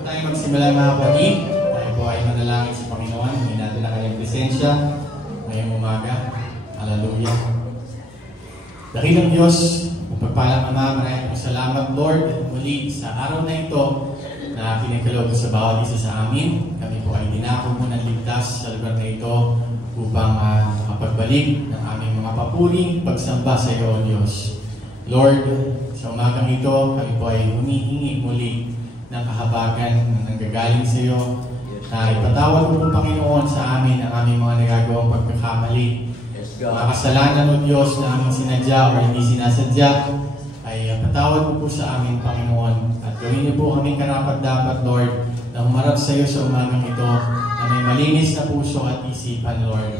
Bago tayo magsimula mga kapatid, tayo po ay manalangin sa Panginoon. Hindi natin na kanyang presensya ngayong umaga. Hallelujah. Dakilang Diyos, pagpalang Ama, maraming salamat Lord muli sa araw na ito na pinagkaloob sa bawat isa sa amin. Kami po ay dinako mo ng ligtas sa lugar na ito upang mapagbalik ng aming mga papuring pagsamba sa iyo, O Diyos. Lord, sa umagang ito, kami po ay humihingi muli ng kahabagan na nanggagaling sa iyo, na ipatawad mo po, Panginoon, sa amin ang aming mga nagagawang pagkakamali. Mga kasalanan, O Diyos, na aming sinadya o hindi sinasadya, ay patawad mo po sa amin, Panginoon. At gawin niyo po kaming karapat-dapat, Lord, na humarap sa iyo sa umagang ito, na may malinis na puso at isipan, Lord.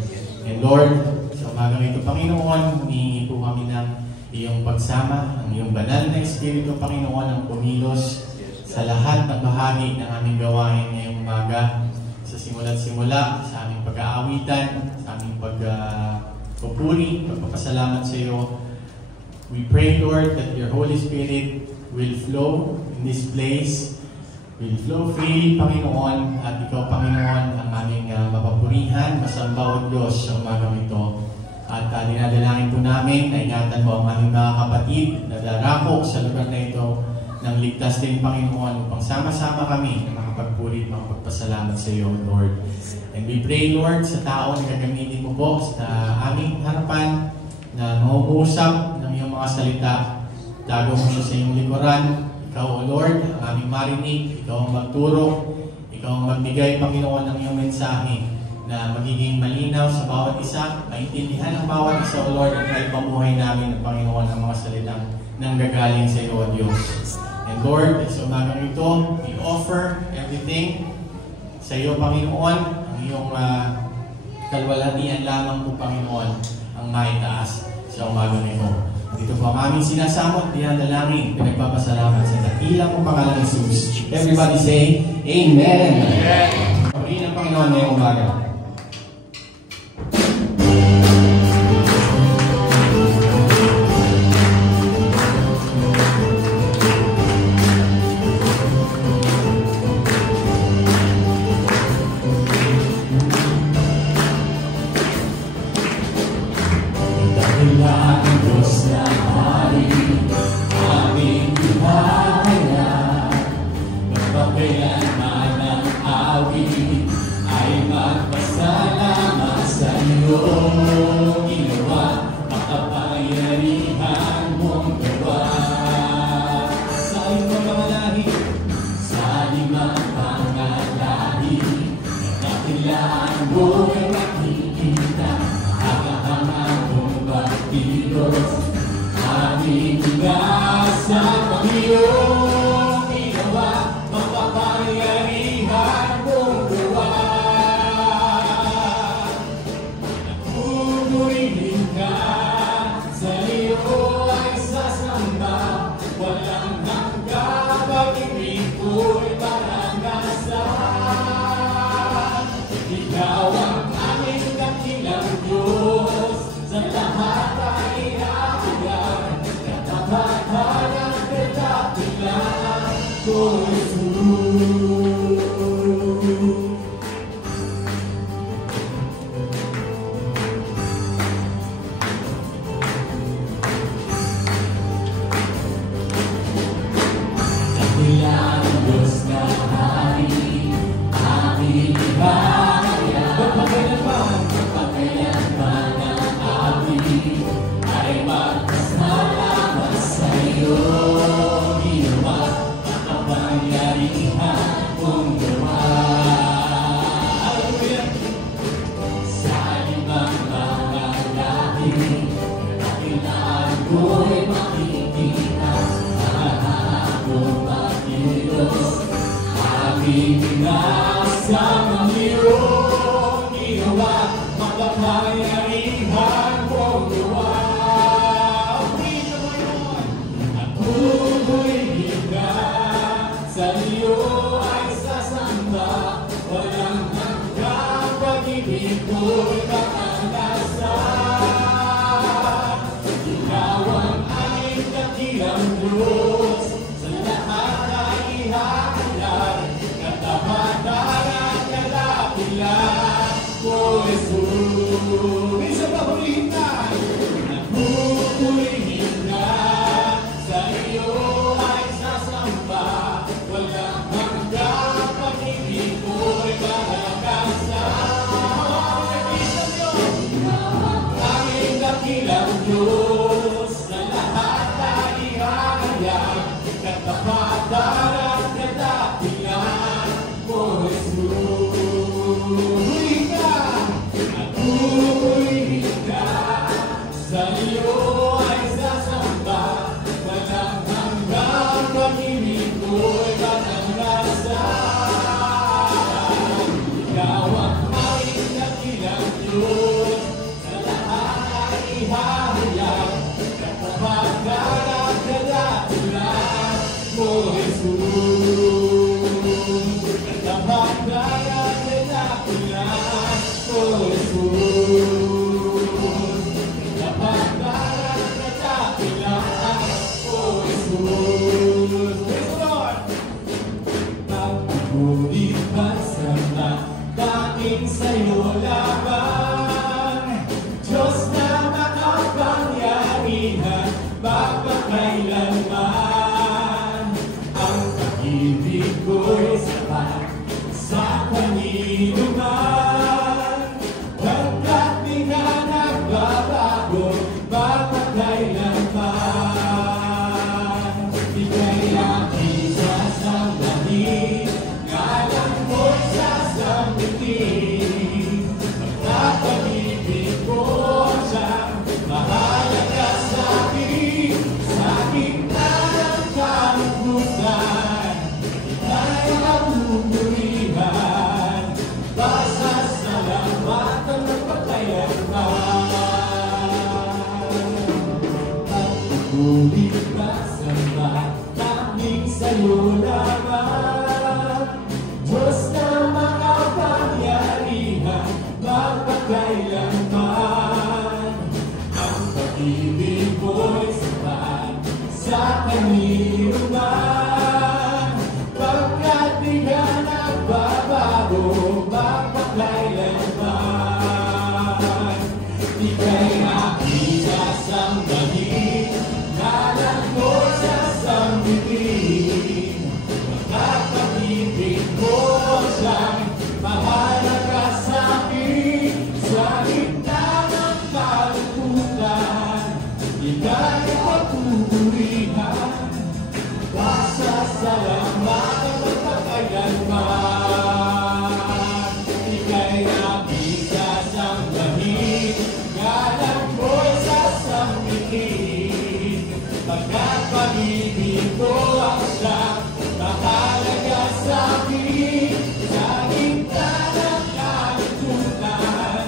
And Lord, sa umagang ito, Panginoon, humihingi po kami ng iyong pagsama, ang iyong banal na Espiritu, Panginoon, ang pumilos sa lahat ng bahagi ng aming gawain ngayong umaga, sa simula't simula, sa aming pag-aawitan, sa aming pagpupuri, pagpapasalamat sa iyo. We pray, Lord, that your Holy Spirit will flow in this place, will flow freely, Panginoon, at ikaw, Panginoon, ang aming mapapurihan, masamba, O Diyos, sa umagang ito. At dinadalangin po namin na ingatan mo ang aming mga kapatid na darako sa lugar na ito ng ligtas din, Panginoon, upang sama-sama kami na makapagpuri at makapagpasalamat sa iyo, Lord. And we pray, Lord, sa tao na gagamitin mo po sa aming harapan na mauusap ng iyong mga salita. Dago mo siya sa iyong likuran. Ikaw, O Lord, ang aming marinig. Ikaw ang magturo. Ikaw ang magbigay, Panginoon, ng iyong mensahe na magiging malinaw sa bawat isa, maintindihan ang bawat isa, O Lord, at may pamuhay namin ng Panginoon ang mga salitang nanggagaling sa iyo, O Diyos. And Lord, sa umagang ito, we offer everything sa iyo, Panginoon, ang iyong kalwalhatian lamang po, Panginoon, ang maitaas sa umagang ito. Dito po ang aming sinasamot, dinadalangin, pinagpapasalamat sa dakilang mong pangalan ng Jesus. Everybody say, Amen! Amen! Purihin ang Panginoon ngayong umaga. Diyos sa lahat ay ihahayag. kapag nalagay nakilan ko Jesus. Kapag nalagay nakilan ko Jesus. Praise the Lord! Pagpulit pa sa tanging sa'yo lamang, Diyos na makapangyarihan, magpakailanman. Ang pag-ibig ko'y sapat sa kanino man, hanggat di ka nagbabago, magpakailanman. Ika'y aking sasambahin, ngalan mo'y sasambitin. Magpapag-ibig ko siyang mahalaga sa'kin, sa gitna ng kalungkutan, ika'y napupurihan, pasasalamatan ng pagkayarman. Pagpupulit ka sa tanging sa'yo lamang, Diyos na makapangyarihan, magpakailanman. Ang pag-ibig mo'y sapat sa kanino man, pagkat di ka nagbabago, magpakailanman. Ika'y aking sasambahin, ngalan mo'y sasambitin. Pagpag-ibig ko siyang mahalaga sa'kin, sa gitna ng kalungkutan, ika'y papupurihan, pasasalamatan ng pagkayarman. Ika'y aking sasambahin, ngalan mo'y sasambitin. Pagkat pag-ibig ko ang siyang mahalaga sa'kin, sa gitna ng kalungkutan,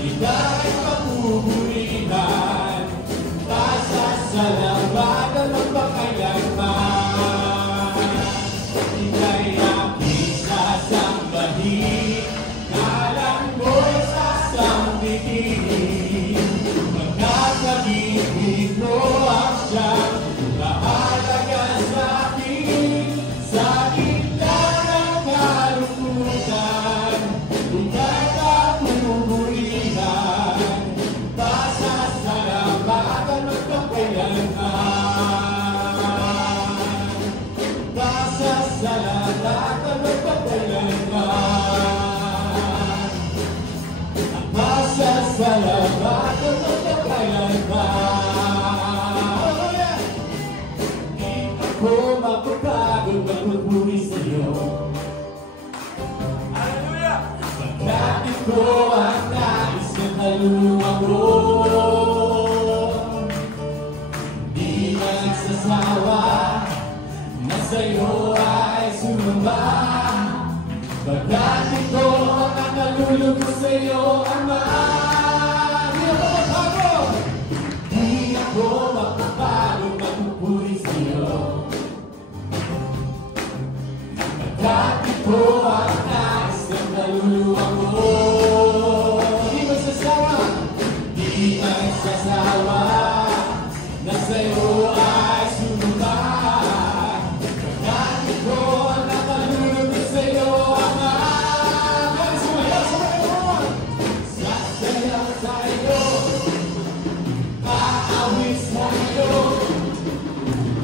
ika'y papupurihan, pasasalamatan ng pagkayarman. Ika'y aking sasambahin, ngalan mo'y sasambitin. Pagkat pag-ibig mo ang siyang mahalaga sa'kin, sa gitna ng kalungkutan, ika'y papupurihan, pasasalamatan ng pagkayarman. Pasasalamatan ng pagkayarman. Pasasalamatan ng pagkayarman. Di ako mapapagod magpupuri sa'yo, pagkat ito ang nais ng kaluluwa ko. Di nagsasawa na sa'yo ay sumamba, pagkat ito ang kaluluwa ko sa'yo, Ama. Di ako mapapagod magpupuri sa'yo, pagkat ito ang nais ng kaluluwa ko. Di magsasawa, di magsasawa na sa'yo ay sumamba, pagkat ito ang nakalulog ko sa'yo, Ama. Sumayaw, sumayaw! Sasayaw sa'yo, aawit sa'yo,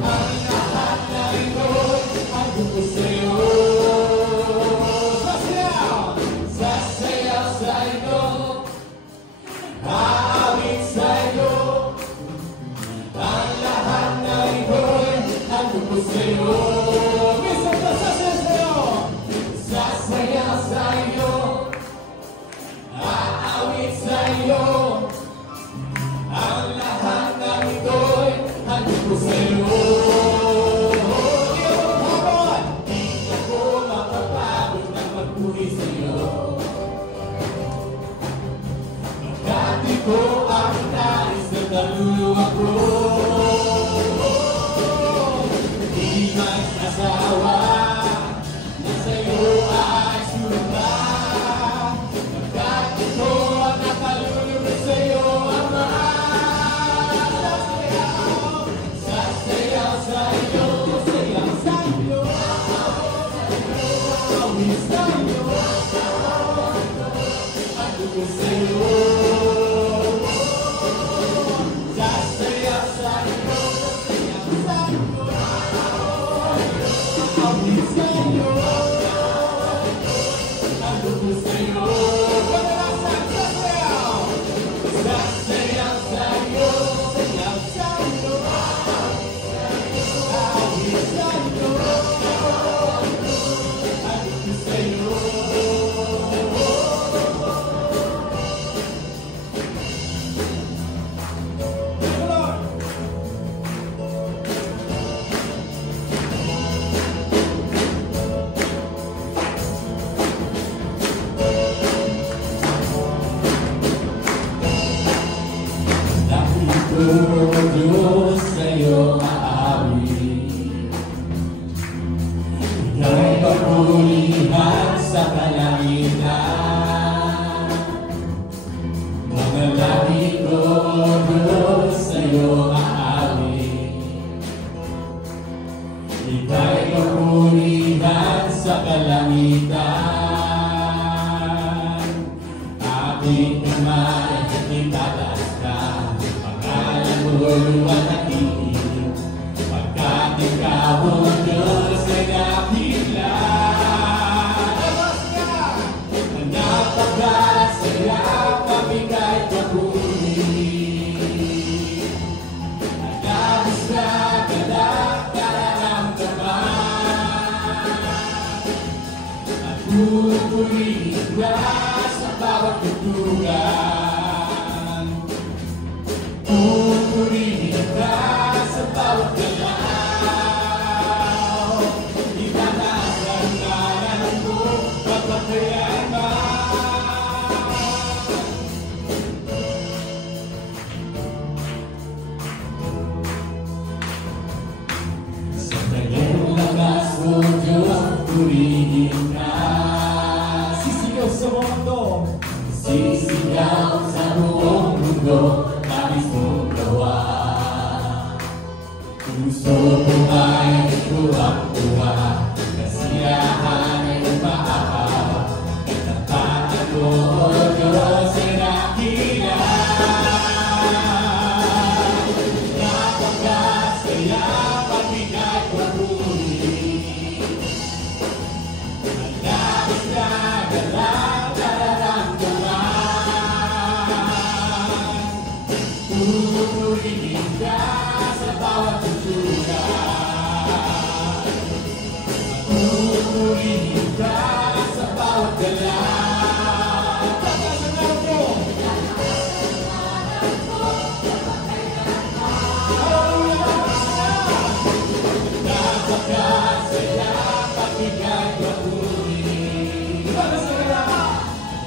ang lahat na ito'y andun ko sa'yo. Sasayaw! Sasayaw sa'yo, aawit sa'yo, ang lahat na ito'y andun ko sa'yo. Minsan pa sasayaw sa'yo, sasayaw sa'yo, aawit sa'yo, ang lahat na ito'y andun ko sa'yo. Di ako mapapagod na magpuri sa'yo, pagkat ito ang nais ng kaluluwa ko. Di magsasawa sa kalangitan. Aking kamay at itataas ka, pangalan mo luwalhatiin, pagkat ikaw ang Diyos ay dakila. Ang napag-asaya, pamigay papuri. Ang labis na galak, pupurihin ka sa bawat tutugan. Pupurihin ka sa bawat galaw. Itataas ang ngalan mo magpakailanman. Sa kanyang lakas mo Diyos, purihin ka. Sa mundo, sisigaw sa buong mundo, nais mong gawa. Gusto mo ay tuwang-tuwa, kasiyahan ay umaapaw, katapatan mo, O Diyos, ay nakila. Napagkasaya, pagbigay papuri. Ang labis na galak, pupurihin ka sa bawat tutugan. Pupurihin ka sa bawat galaw. Tatasan mo! Napakasaya, pagbigay papuri.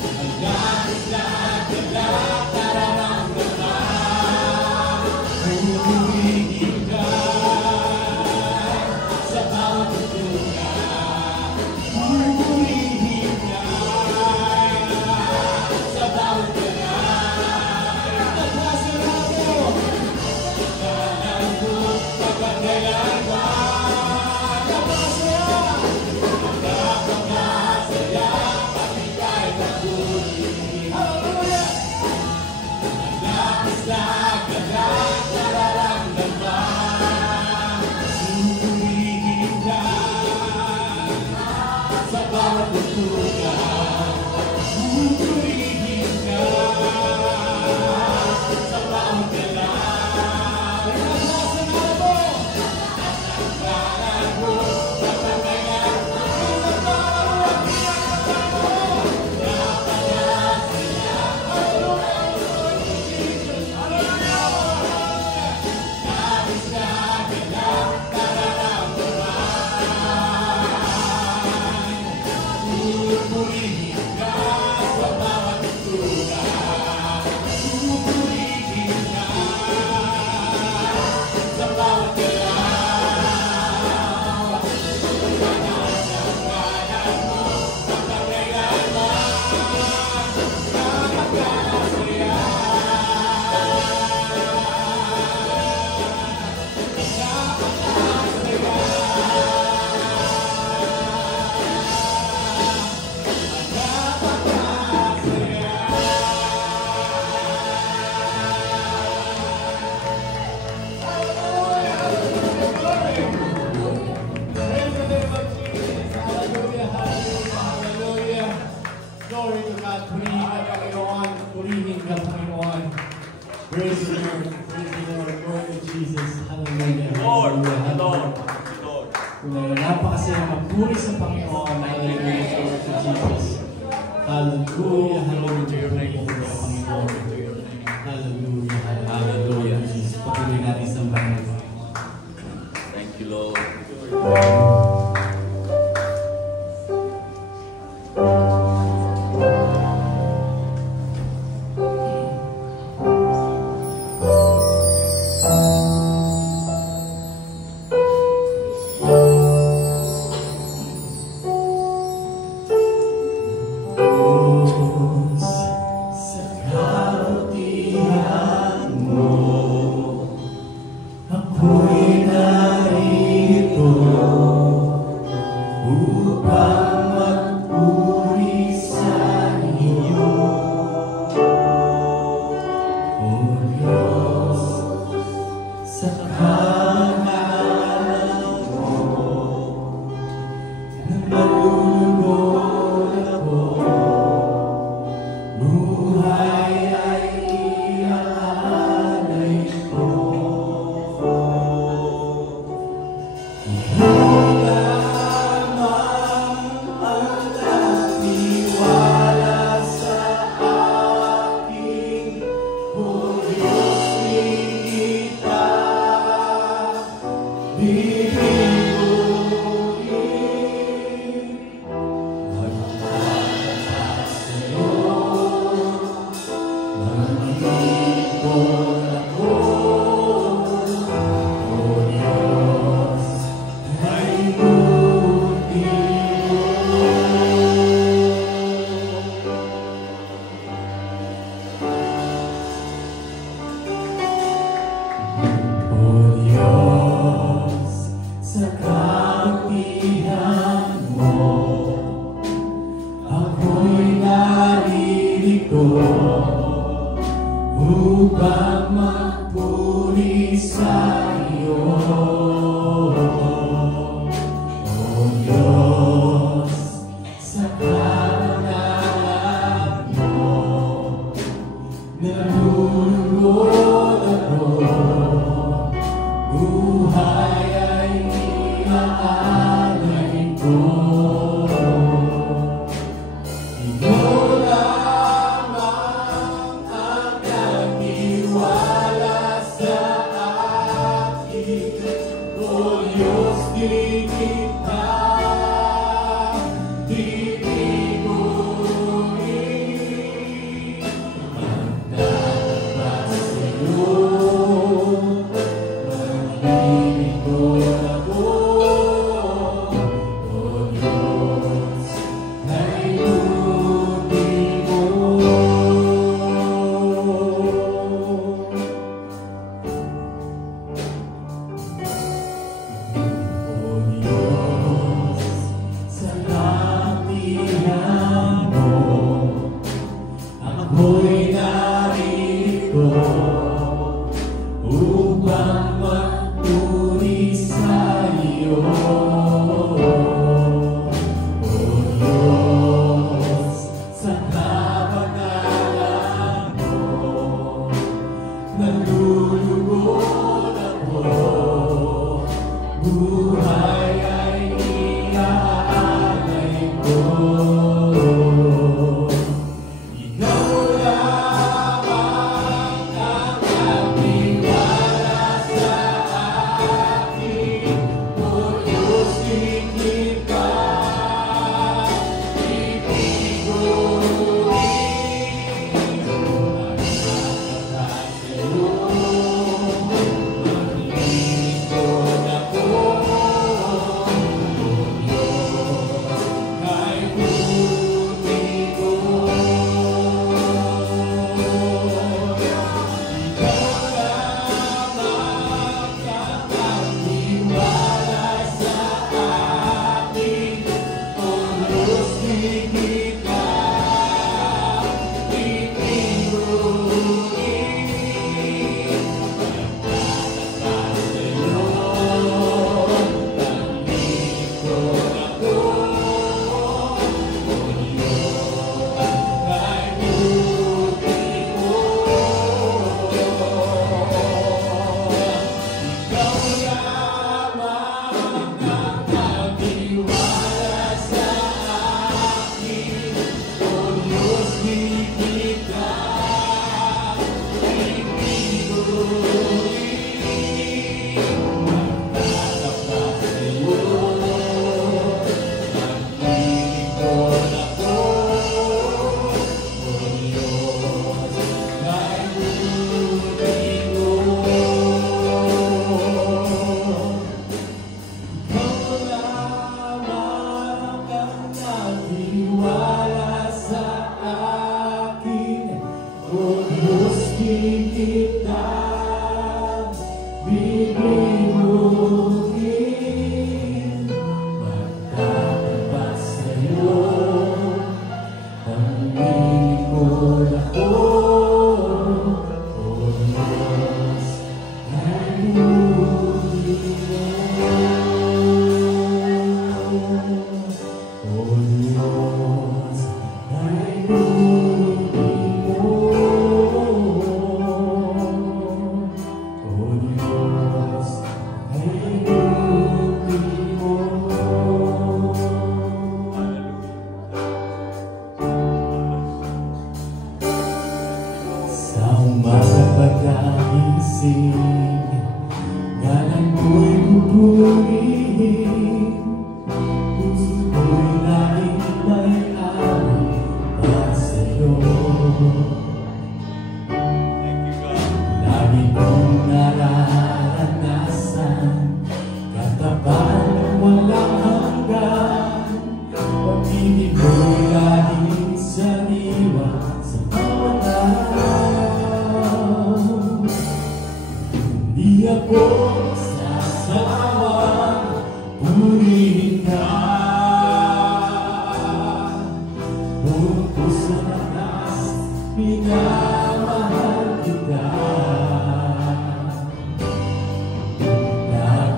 Ang labis na galak, pupurihin ka sa bawat tutugan. Pupurihin ka sa bawat galaw. Tatasan mo! Kalan mo pagpagkailanman. Napakasaya! Napakasaya, pagbigay papuri. Hallelujah! Ang labis na galak, pupurihin ka sa bawat tutugan. Pupurihin ka sa bawat galaw. Tatasan mo! Ang ngalan mo magpakailanman. Napakasaya, labis na galak, nararamdaman. Pupurihin ka sa bawat tutugan. Pupurihin ka sa bawat galaw. Itaas ang ngalan mo magpakailanman. Napakasaya. Glory to God. Purihin ka, Panginoon. Purihin ka, Panginoon. Praise the Lord. Praise the Lord. Glory to Jesus. Hallelujah. Lord, Hallelujah. Lord, Lord. Napakasaya magpuri sa Panginoon. Hallelujah. Glory to Jesus. Hallelujah. Hallelujah. Panginoon. Hallelujah. Hallelujah. Jesus. Patuloy natin sa Panginoon. Thank you, Lord. Ako'y narito upang magpuri sa iyo. O Diyos, sa pangalan mo, nalulugod ako, buhay ay iaalay ko. Ikaw lamang ang nagtiwala sa akin, O Diyos, kita bibiguin. Magpapataas sa'yo, mag-iikot ako, O Diyos, ay buti mo. O Diyos, sa kabutihan mo, ako'y naririto upang magpuri sa iyo. O Diyos, sa kabutihan mo, nalulugod ako, buhay ay iaalay ko. Ikaw lamang ang nagtiwala sa akin, O Diyos, di kita bibiguin. Magtataas sa'yo, mag-iikot ako, O Diyos, ay buti mo. O Diyos, sa kabutihan mo, ako'y narito upang magpuri sa iyo. O Diyos, sa kabanalan mo, nalulugod ako, buhay ay iaalay ko. Ikaw lamang ang nagtiwala sa akin, O Diyos, di kita bibiguin. Magpapataas sa'yo, mag-iikot ako,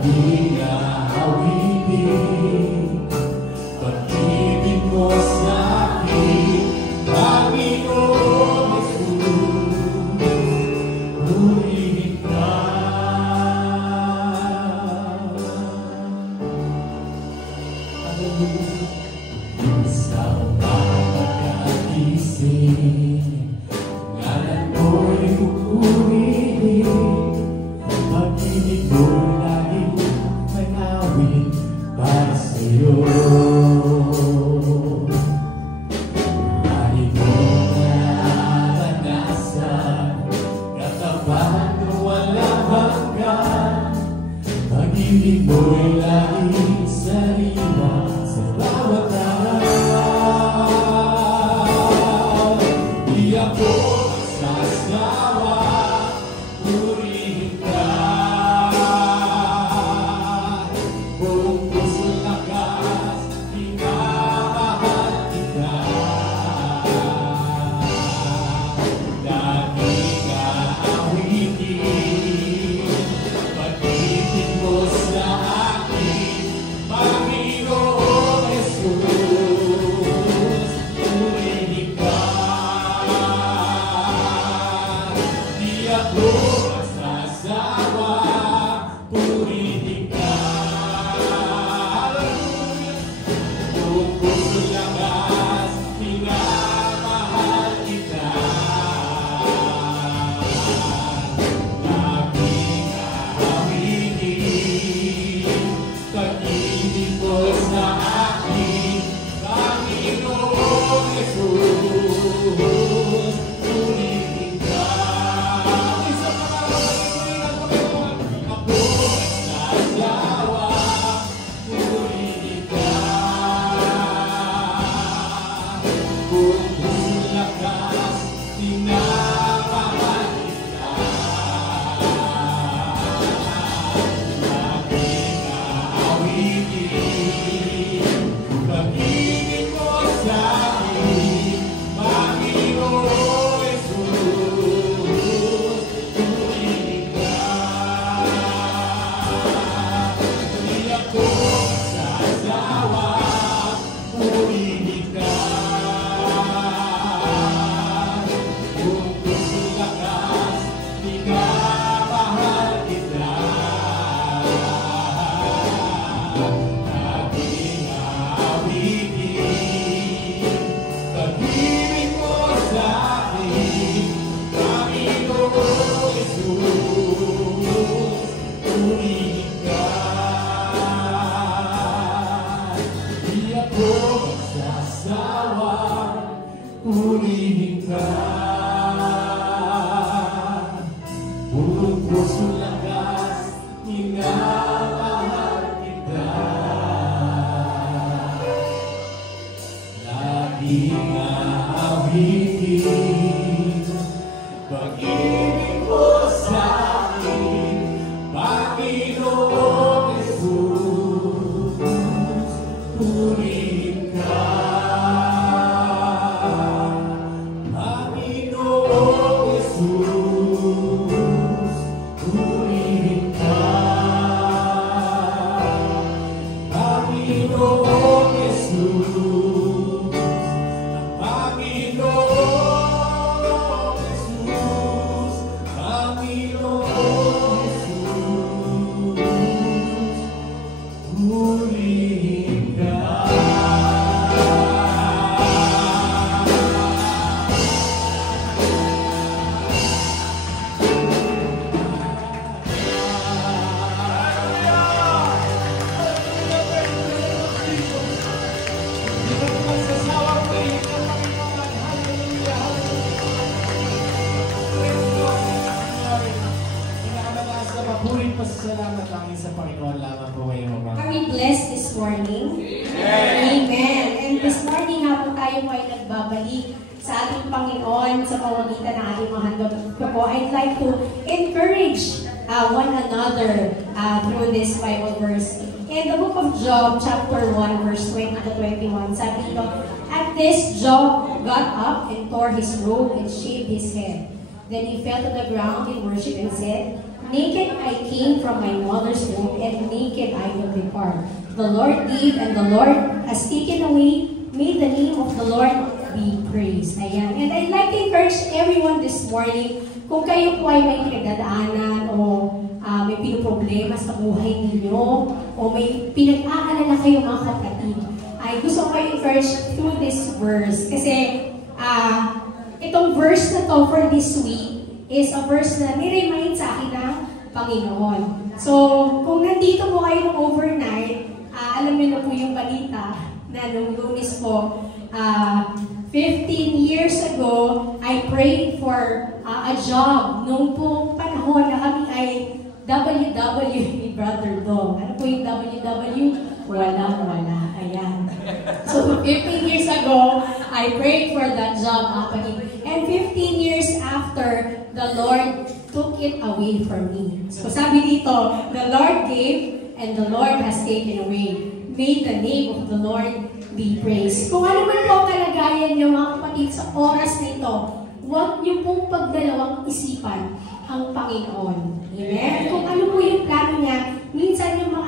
aking awitin, pag-ibig mo sa akin, Panginoon Jesus, purihin ka. Sa mga pagkagising, ngalan mo'y pupurihin, pag-ibig mo'y laging may-awit para sa'yo. Lagi kong naranasan, katabahan na walang hanggan, pag-ibig mo'y laging sariwa sa bawat araw. Di ako magsasawa, purihin ka. Buong puso't lakas, minamahal kita. Laging aawitin, pag-ibig mo sa akin, Panginoon Jesus, purihin ka. Di ako magsasawa, purihin ka. Hallelujah! Buong puso't lakas, minamahal kita. Laging aawitin, pag-ibig mo sa akin, Panginoon Jesus, purihin ka. Isa pa nga pag-ibig ang Panginoon, ako magsasawa, purihin ka. Buong puso't lakas, minamahal kita. Laging aawitin, pag-ibig mo sa akin, Panginoon Jesus, purihin ka. Di ako magsasawa, purihin ka. Buong puso't lakas, minamahal kita. Laging aawitin, pag-ibig mo sa akin, Panginoon Jesus, purihin ka. Di ako magsasawa, purihin ka. Buong puso't lakas, minamahal kita. Laging aawitin, pag-ibig mo sa akin, Panginoon Jesus, purihin ka. Panginoon Jesus, purihin ka. Panginoon Jesus, Panginoon Jesus, Panginoon Jesus, purihin ka. Pasalamat lang sa Panginoon lamang po ngayon. Are we blessed this morning? Amen. And this morning, habang tayo po ay nagbabalik sa ating Panginoon sa pamamagitan ng ating mga handog po, I'd like to encourage one another through this Bible verse. In the book of Job, chapter 1, verse 20 to 21, sabi dito, "At this, Job got up and tore his robe and shaved his head. Then he fell to the ground in worship and said, Naked I came from my mother's womb, and naked I will depart. The Lord gave, and the Lord has taken away. May the name of the Lord be praised. Ayan. And I'd like to encourage everyone this morning, kung kayo po ay may pinagdadaanan o may pinoproblema sa buhay ninyo o may pinag-aalala kayo mga kapatid, ay gusto ko kayo encourage through this verse. Kasi itong verse na to for this week is a verse na niremind sa akin ng Panginoon. So, kung nandito po kayo ng overnight, alam niyo na po yung balita na nung Lunes po, 15 years ago, I prayed for a job. Nung po panahon na kami ay WW ni Brother Dong. Ano po yung WW? Wala. Ayan. So, 15 years ago, I prayed for that job happening. And 15 years after, the Lord took it away from me. So, sabi dito, the Lord gave and the Lord has taken away. May the name of the Lord be praised. Kung ano man po kalagayan niyo mga kapatid sa oras na ito, huwag niyo pong pagdalawang isipan ang Panginoon. Amen? Kung ano po yung plano niya, minsan yung mga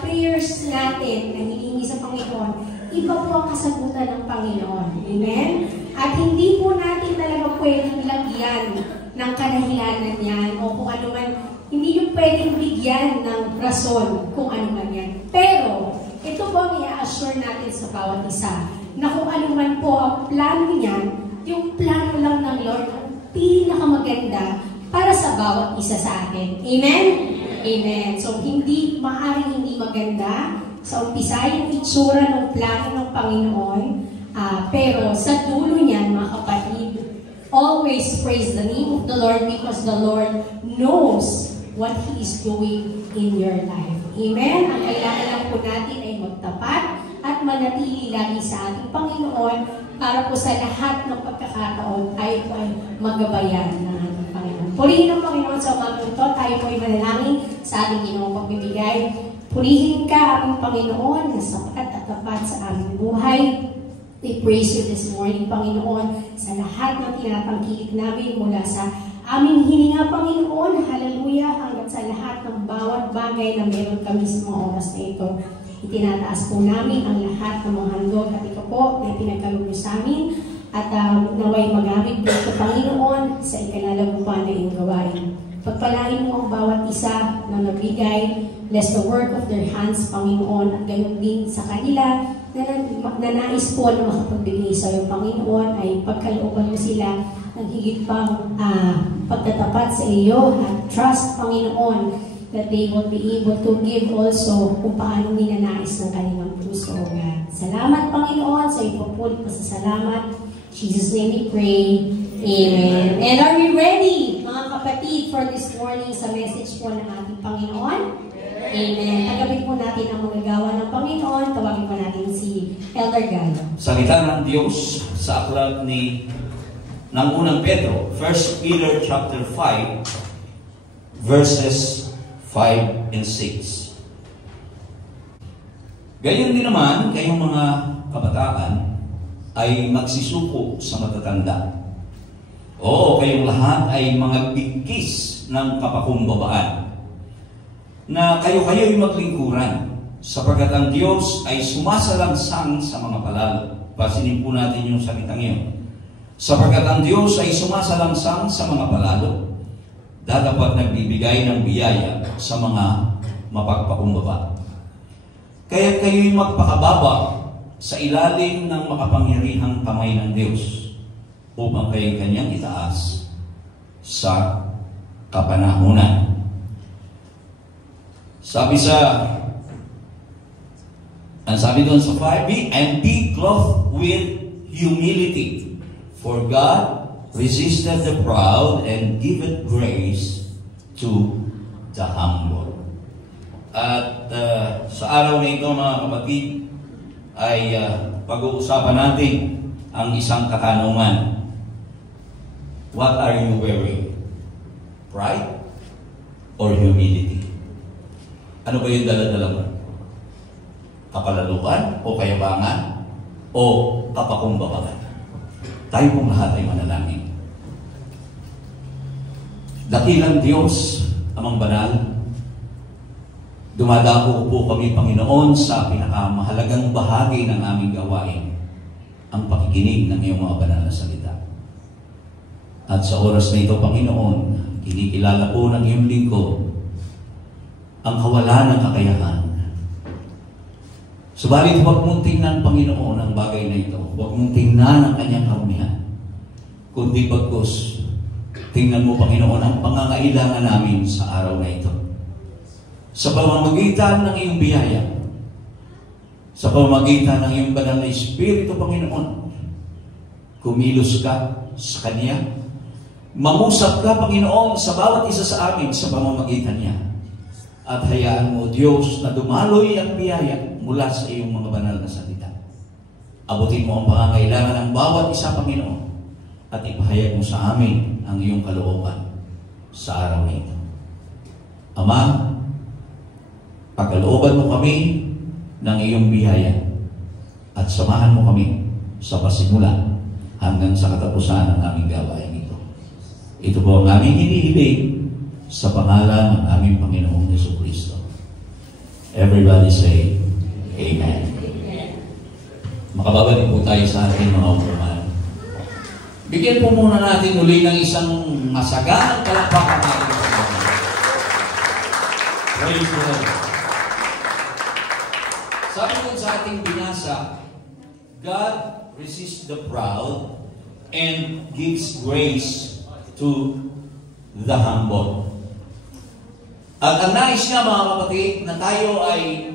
prayers natin na hihingi sa Panginoon, iba po ang kasagutan ng Panginoon. Amen? At hindi po natin talaga pwedeng lagyan ng kadahilanan yan o kung ano man, hindi yung pwedeng bigyan ng rason kung ano man yan. Pero, ito po ang i-assure natin sa bawat isa na kung ano man po ang plano niyan, yung plano lang ng Lord ang pinakamaganda para sa bawat isa sa atin. Amen? Amen. So, maaaring hindi maganda sa umpisa yung itsura ng plano ng Panginoon, pero sa dulo niyan, mga kapatid, always praise the name of the Lord because the Lord knows what He is doing in your life. Amen? Ang kailangan lang po natin ay magtapat at manatili lagi sa ating Panginoon para po sa lahat ng pagkakataon tayo po ay magabayan ng ating Panginoon. Purihin ang Panginoon sa umagang ito. Tayo po ay manalangin sa ating Ginoong pagbibigay. Purihin ka, aming Panginoon, na sapat at tapat sa aming buhay. We praise you this morning, Panginoon, sa lahat ng tinatangkilik namin mula sa aming hininga, Panginoon, hallelujah, hanggang sa lahat ng bawat bagay na meron kami sa mga oras na ito. Itinataas po namin ang lahat ng mga handog at ito po na pinagkalugod sa amin at naway magamit po ito, Panginoon, sa ikalalagupan na iyong gawain. Pagpalain mo ang bawat isa na nabigay, bless the work of their hands, Panginoon, at gayon din sa kanila na nais po na makapagbigay sa iyo, Panginoon, ay pagkalooban mo sila ng higit pang pagtatapat sa iyo at trust, Panginoon, that they will be able to give also kung paano ninanais ng kanilang puso, O God. Salamat, Panginoon, sa ipupulit pa sa salamat. In Jesus' name we pray. Amen. And are we ready, mga kapatid, for this morning sa message po ng ating Panginoon? Amen. Tagabit po natin ang mga gawa ng Panginoon. Tawagin po natin si Elder Gallo. Salita ng Diyos sa aklat ng unang Pedro, 1 Peter chapter 5, verses 5 and 6. Gayon din naman, kayong mga kabataan ay magsisuko sa matatanda. Oo, kayong lahat ay mga bigkis ng kapakumbabaan, na kayo-kayo'y maglingkuran, sapagkat ang Diyos ay sumasalangsang sa mga palalo. Pasinin po natin yung salitang iyon. Sapagkat ang Diyos ay sumasalangsang sa mga palalo, dapat nagbibigay ng biyaya sa mga mapagpakumbaba. Kaya kayo'y magpakababa sa ilalim ng makapangyarihang kamay ng Diyos upang kayo'y kanyang itaas sa kapanahunan. Ang sabi doon sa 5, and be clothed with humility, for God resisted the proud and giveth grace to the humble. At sa araw na ito, mga kapatid, ay pag-uusapan natin ang isang katanungan. What are you wearing? Pride or humility? Ano ba yung dala-dala mo? Kapalaluan o kayabangan o kapakumbabaan? Tayo pong lahat ay manalangin. Dakilang Diyos, Amang Banal, dumadako po kami, Panginoon, sa pinakamahalagang bahagi ng aming gawain, ang pakikinig ng iyong mga banal na salita. At sa oras na ito, Panginoon, kinikilala po ng iyong lingkod ang kawalan ng kakayahan. Subalit huwag mong tingnan, Panginoon, ang bagay na ito. Huwag mong tingnan ang kanyang karumihan. Kundi bagkus, tingnan mo, Panginoon, ang pangangailangan namin sa araw na ito. Sa pamamagitan ng iyong biyaya, sa pamamagitan ng iyong banal na Espiritu, Panginoon, kumilos ka sa Kanya. Mangusap ka, Panginoon, sa bawat isa sa amin sa pamamagitan niya. At hayaan mo, Diyos, na dumaloy ang biyaya mula sa iyong mga banal na salita. Abutin mo ang pangangailangan ng bawat isa, Panginoon, at ipahayag mo sa amin ang iyong kalooban sa araw na ito. Ama, pagkalooban mo kami ng iyong biyaya at samahan mo kami sa pasimula hanggang sa katapusan ng aming gawain ito. Ito po ang aming hinihiling sa pangalan ng aming Panginoong Jesucristo. Everybody say, Amen. Makababalik po tayo sa ating mga upuan. Bigyan po muna natin uli ng isang masaganang palakpakan natin. Praise the Lord. Sabi ko sa ating binasa, God resists the proud and gives grace to the humble. At ang nais niya, mga kapatid, na tayo ay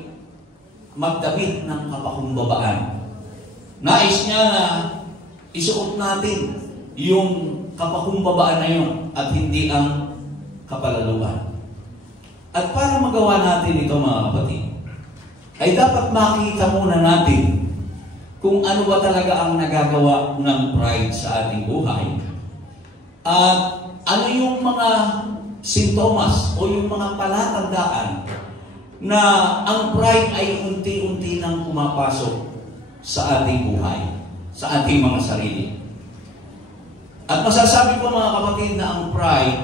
magdamit ng kapakumbabaan. Nais niya na isuot natin yung kapakumbabaan na yun at hindi ang kapalaluan. At para magawa natin ito, mga kapatid, ay dapat makita muna natin kung ano ba talaga ang nagagawa ng pride sa ating buhay at ano yung mga sintomas o yung mga palatandaan na ang pride ay unti-unti nang pumapasok sa ating buhay, sa ating mga sarili. At masasabi ko, mga kapatid, na ang pride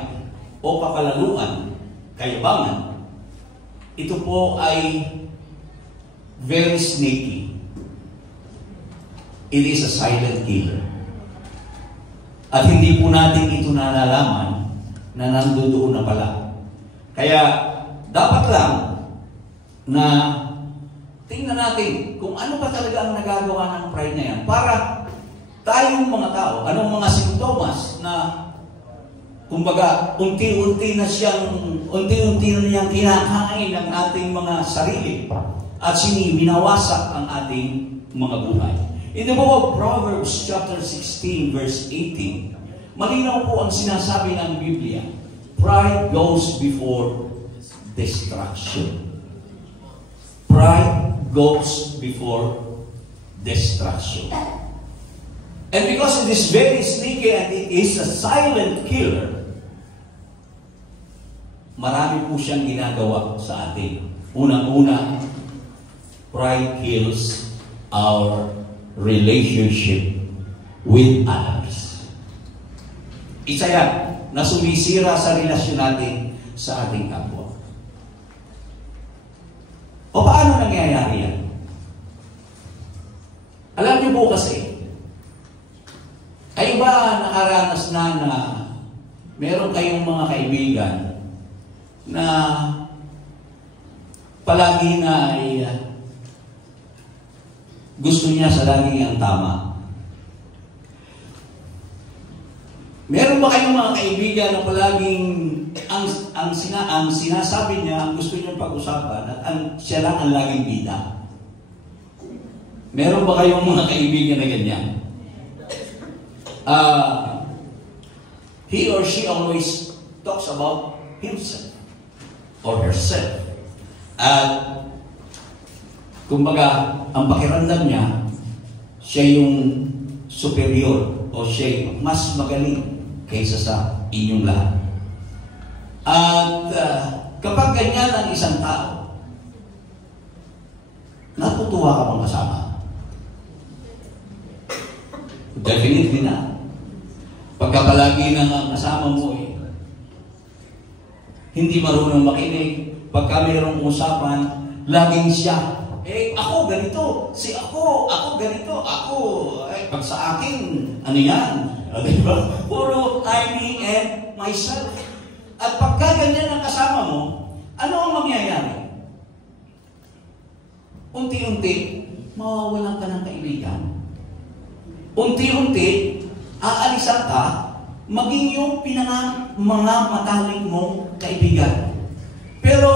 o kapalaluan, kayabangan, ito po ay very sneaky. It is a silent killer. At hindi po natin ito nalalaman na nandoon na pala. Kaya dapat lang na tingnan natin kung ano pa talaga ang nagagawa ng pride na yan para tayong mga tao, anong mga sintomas na kumbaga unti-unti na niyang kinakain ang ating mga sarili at binawasak ang ating mga buhay. In the book of Proverbs chapter 16 verse 18, malinaw po ang sinasabi ng Biblia, pride goes before destruction. Pride goes before destruction. And because it is very sneaky and it is a silent killer, marami po siyang ginagawa sa atin. Unang-una, pride kills our relationship with others. Isa yan na sumisira sa relasyon natin sa ating kapwa. O paano nangyayari yan? Alam niyo po kasi, ay ba nakaranas na meron kayong mga kaibigan na palagi na ay gusto niya sa lagi ang tama? Meron ba kayong mga kaibigan na palaging ang sinasabi niya, ang gusto niyang pag-usapan at siya lang ang laging bida? Meron ba kayong mga kaibigan na ganyan? He or she always talks about himself or herself. At kumbaga, ang pakiramdam niya, siya yung superior o siya mas magaling kaysa sa inyong lahat. At kapag ganyan ang isang tao, natutuwa ka bang kasama? Definitely na. Pagka palagi nang kasama mo hindi marunong makinig. Pagka mayroong usapan, laging siya, ako ganito, ako ganito, pag sa akin, ano yan? Diba? Puro I, me, and myself. At pagka ganyan ang kasama mo, ano ang mangyayari? Unti-unti, mawawalan ka ng kaibigan. Unti-unti, aalisan ka, maging yung mga matalik mong kaibigan. Pero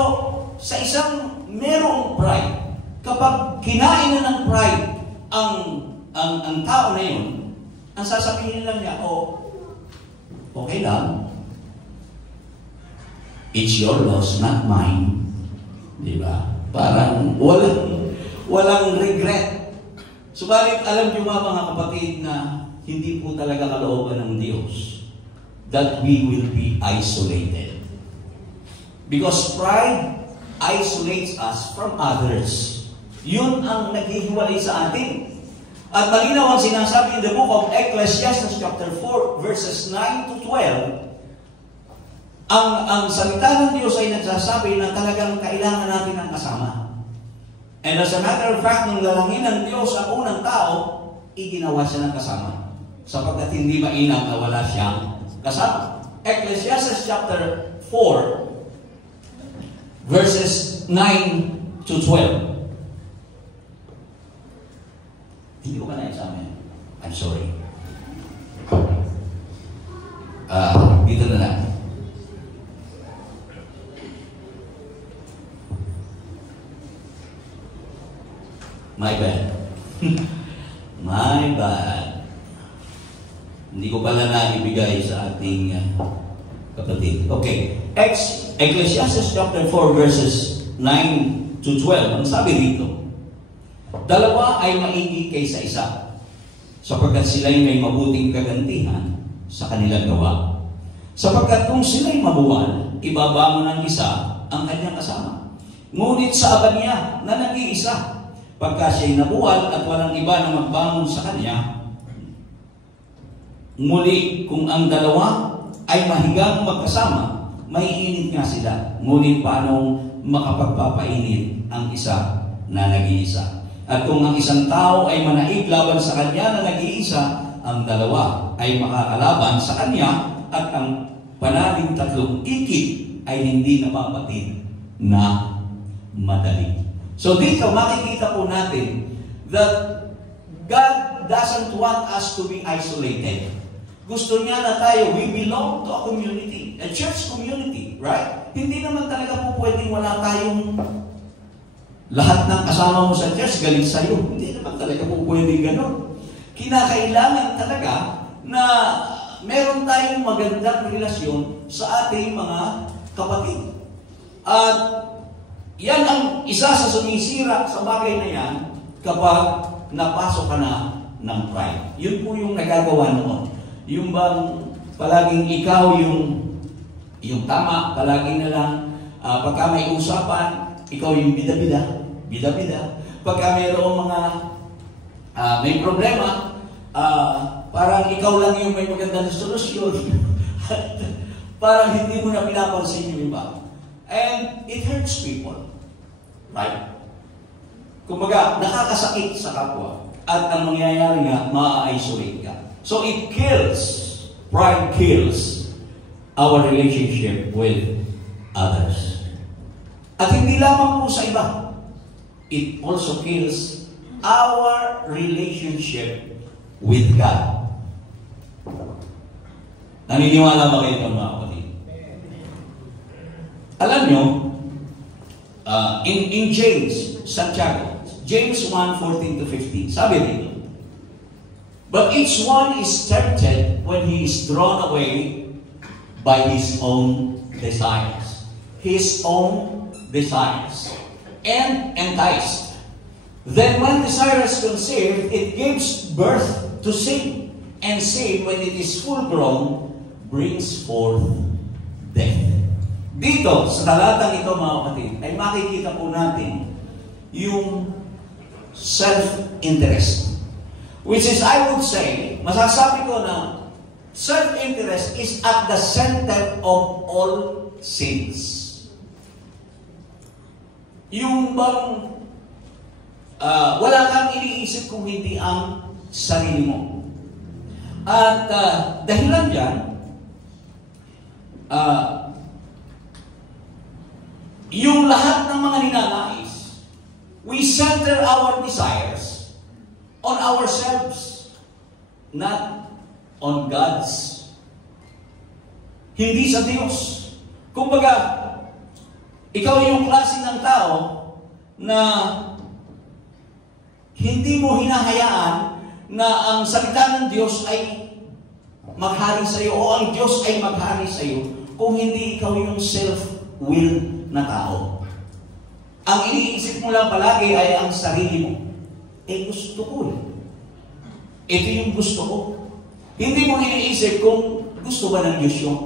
sa isang merong pride, kapag kinain na ng pride ang tao na yun, ang sasabihin lang niya, okay lang. It's your loss, not mine. Diba? Parang walang regret. Subalit, alam niyo mga kapatid na hindi po talaga kalooban ng Diyos that we will be isolated. Because pride isolates us from others. Yun ang naghihiwalay sa atin. At malinaw ang sinasabi in the book of Ecclesiastes chapter 4 verses 9 to 12. Ang salita ng Diyos ay nagsasabi na talagang kailangan natin ng kasama. And as a matter of fact, nung lalangin ng Diyos ang unang tao, iginawa siya ng kasama. Sapagkat hindi mainam na wala siyang kasama. Ecclesiastes chapter 4 verses 9 to 12. Hindi ko ba na-examine? I'm sorry. Dito na lang. My bad. My bad. Hindi ko pala naibigay sa ating kapatid. Okay. Ecclesiastes chapter 4 verses 9 to 12. Ang sabi dito, dalawa ay maigi kaysa isa, sapagkat sila'y may mabuting kagantihan sa kanilang gawa. Sapagkat kung sila'y mabuwal, ibabangon ng isa ang kanyang kasama. Ngunit sa aban niya na nag-iisa, pagka siya'y nabuwal at walang iba na magbangon sa kanya, muli kung ang dalawa ay mahigang magkasama, maiinit nga sila. Ngunit paano makapagpapainit ang isa na nag-iisa? At kung ang isang tao ay manaig laban sa kanya na nag-iisa, ang dalawa ay makakalaban sa kanya, at ang panabing tatlong ikit ay hindi napapatid na madali. So dito makikita po natin that God doesn't want us to be isolated. Gusto niya na tayo, we belong to a community, a church community, right? Hindi naman talaga po pwedeng wala tayong lahat ng kasama mo sa church galing sa'yo. Hindi naman talaga po pwedeng gano'n. Kinakailangan talaga na meron tayong magandang relasyon sa ating mga kapatid. At yan ang isa sa sumisira sa bagay na yan kapag napasok ka na ng pride. Yun po yung nagagawa noon. Yung bang palaging ikaw yung tama, palagi na lang pagka may usapan, ikaw yung bida-bida. Pagka mayroong mga may problema, parang ikaw lang yung may magandang solusyon. Parang hindi mo na pinapansin yung iba. And it hurts people. Right? Kumbaga, nakakasakit sa kapwa. At ang mangyayari nga, ma-isolate ka. So it kills, pride kills our relationship with others. At hindi lamang po sa iba, it also kills our relationship with God. Naniniwala ba kayo mga kapatid? Alam nyo, in James, Santiago, James 1:14-15, sabi dito, but each one is tempted when he is drawn away by his own desires. His own desires. And enticed. Then when desire is conceived, it gives birth to sin. And sin, when it is full grown, brings forth death. Dito, sa talatang ito mga kapatid, ay makikita po natin yung self-interest. Which is, I would say, masasabi ko na self-interest is at the center of all sins. Yung bang wala kang iniisip kung hindi ang sarili mo. At dahilan dyan, yung lahat ng mga ninanais, we center our desires on ourselves, not on God's. Hindi sa Diyos. Kumbaga, ikaw yung klase ng tao na hindi mo hinahayaan na ang salita ng Diyos ay maghari sa iyo o ang Diyos ay maghari sa iyo kung hindi ikaw yung self-will na tao. Ang iniisip mo lang palagi ay ang sarili mo. Gusto ko eh. Ito yung gusto ko. Hindi mo iniisip kung gusto ba ng Diyos yun.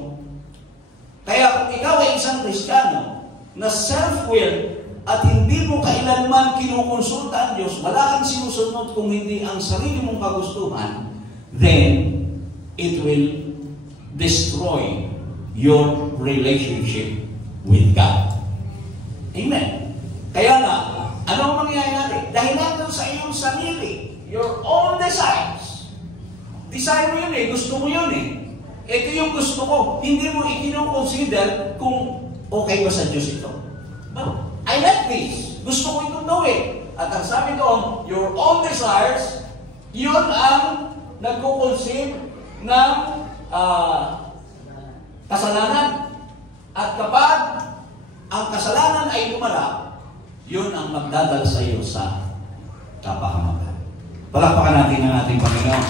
Kaya kung ikaw ay isang Kristiyano na self-will at hindi mo kailanman kinukonsulta ang Diyos, wala kang sinusunod kung hindi ang sarili mong kagustuhan, then it will destroy your relationship with God. Amen. Kaya nga, ano ang mangyayari? Dahil natin sa iyong sarili, your own desires. Desire mo yun eh, gusto mo yun eh. Ito yung gusto ko. Hindi mo i-consider kung okay ba sa Diyos ito. But I like this. Gusto ko itong gawin. At ang sabi doon, your own desires, yun ang nagkukonsin ng kasalanan. At kapag ang kasalanan ay lumala, yun ang magdadal sa iyo sa kapahamakan. Palakpakan natin ang ating Panginoon.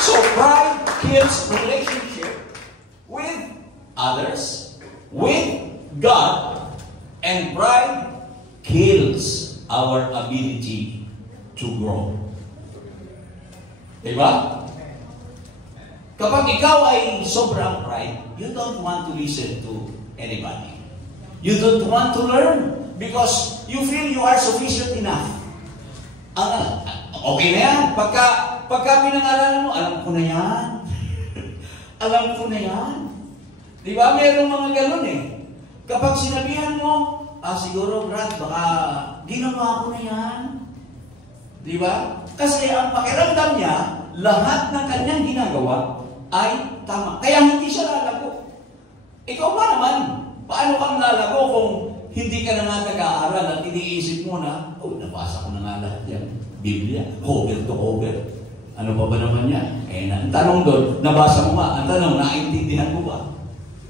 So, pride kills relationship with others, with God, and pride kills our ability to grow. Diba? Kapag ikaw ay sobrang pride, you don't want to listen to anybody. You don't want to learn because you feel you are sufficient enough. Okay na yan. Pagka pinangalanan mo, alam ko na yan. Alam ko na yan. Di ba? Merong mga ganun eh. Kapag sinabihan mo, siguro Brad, baka ginawa ko na yan. Di ba? Kasi ang pakiramdam niya, lahat ng kanyang ginagawa ay tama. Kaya hindi siya lalago. Ikaw ba naman? Paano kang lalago kung hindi ka na nga nag-aaral at iniisip mo na, nabasa ko na nga lahat yan. Biblia, cover to cover. Ano pa ba naman yan? Ang tanong doon, nabasa mo ba? Ang tanong, naintindihan mo ba?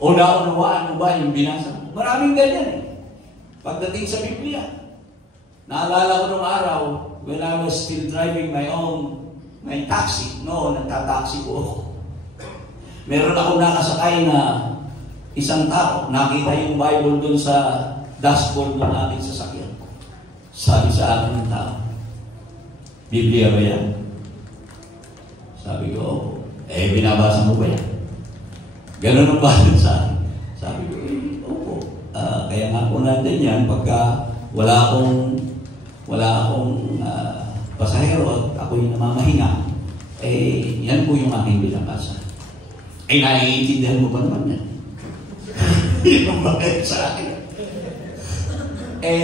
O naunawaan mo ba yung binasa mo? Maraming ganyan eh. Pagdating sa Biblia, naalala ko nung araw, when I was still driving my taxi, nagtataxi ko ako. Meron akong nakasakay na isang tao, nakita yung Bible doon sa dashboard ng aking sasakyan. Sabi sa akin ng tao, Biblia ba yan? Sabi ko, binabasa mo ba yan? Ganun ang bahan sa akin. Sabi ko, opo. Kaya nga po natin yan, pagka wala akong pasahero at ako'y namamahinga, yan po yung aking binabasa. Naiintindihan mo ba naman yan? Yung bakit sa akin.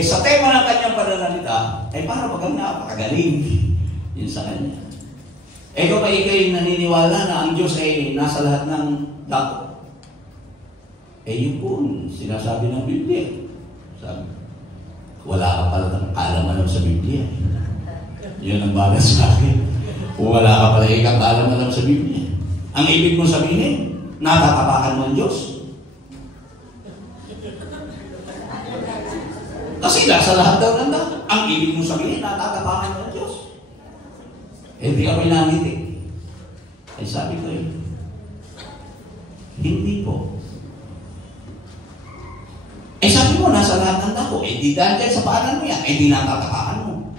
Sa tema ng kanyang pananalita, para bagang napakagaling. Yun sa kanya. Kapag ikaw'y naniniwala na ang Diyos ay nasa lahat ng dako. Yun po, sinasabi ng Biblia. Sabi, wala ka pala ng kaalaman sa Biblia. Yun ang bagay sa akin. Wala ka pala ikang kaalaman sa Biblia. Ang ibig mong sabihin, natatapakan mo ang Diyos. Kasi nasa lahat daw ng dako. Ang ibig mong sabihin, natatapakan mo ang Diyos. Hindi ako inangiti. Sabi ko hindi po. Sabi mo, nasa lahat ng dako. Di dahil sa paanan mo yan. Di natatapakan mo.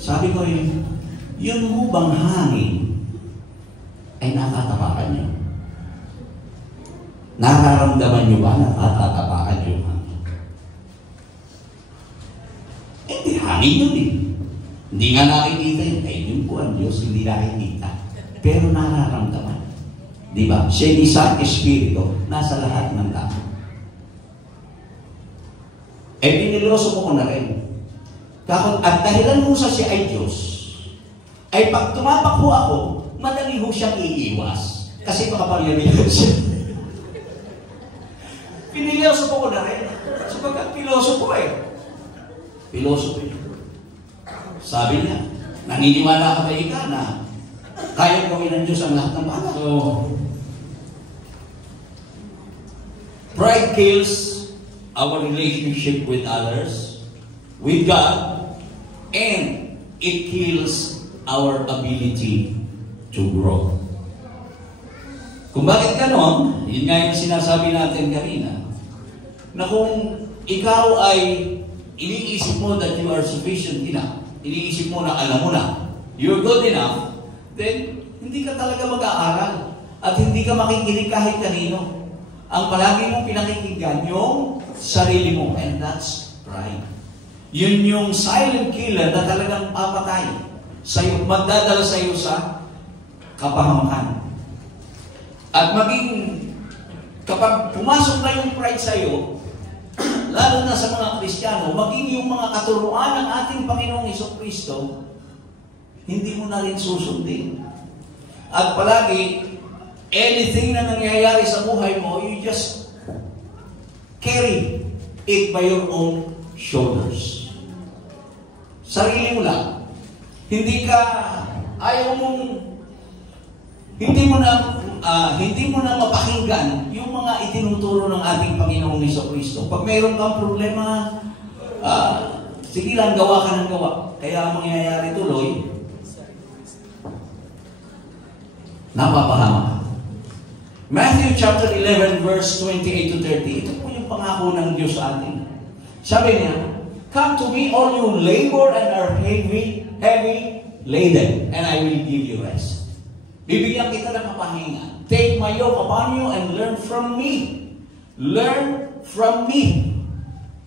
Sabi ko yun mo bang hangin ay natatapakan niyo? Nararamdaman niyo ba na natatapakan niyo yung hangin? Di hangin yun eh. Hindi nga nakikita yun. Yun po ang Diyos, hindi nakikita. Pero nararamdaman. Di ba? Siya yung isang espiritu, nasa lahat ng tao. Eh, piniloso ko na rin. At dahilan mo sa siya ay Diyos, ay pag tumapak ho ako, madali ho siyang iiwas. Kasi makapangyarihan siya. Piniloso ko na rin. Sapagkat piloso ko eh. Piloso ko yun. Sabi niya, naniniwala ka ba ika na kaya gawin ng Diyos ang lahat ng bagay? So, pride kills our relationship with others, with God, and it kills our ability to grow. Kung bakit ganon, yun nga yung sinasabi natin kanina, na kung ikaw ay iniisip mo that you are sufficient enough, iniisip mo na alam mo na, you're good enough, then hindi ka talaga mag-aaral at hindi ka makikinig kahit kanino. Ang palagi mong pinakikinggan yung sarili mo, and that's pride. Yun yung silent killer na talagang papatay sa'yo, magdadala sa'yo sa kapahamakan. At maging, kapag pumasok na yung pride sa'yo, lalo na sa mga Kristiyano, maging yung mga katuruan ng ating Panginoong Jesucristo, hindi mo na rin susundin. At palagi, anything na nangyayari sa buhay mo, you just carry it by your own shoulders. Sarili mo lang. Hindi ka, ayaw mong, hindi mo na mapakinggan yung mga itinuturo ng ating Panginoong Jesucristo. Pag mayroon kang problema, sige lang, gawa ka ng gawa. Kaya ang mangyayari tuloy, napapahama. Matthew chapter 11 verse 28 to 30. Ito po yung pangako ng Diyos sa atin. Sabi niya, "Come to me all you labor and are heavy laden, and I will give you rest." Bibigyan kita ng kapahinga. Take my yoke upon you and learn from me. Learn from me.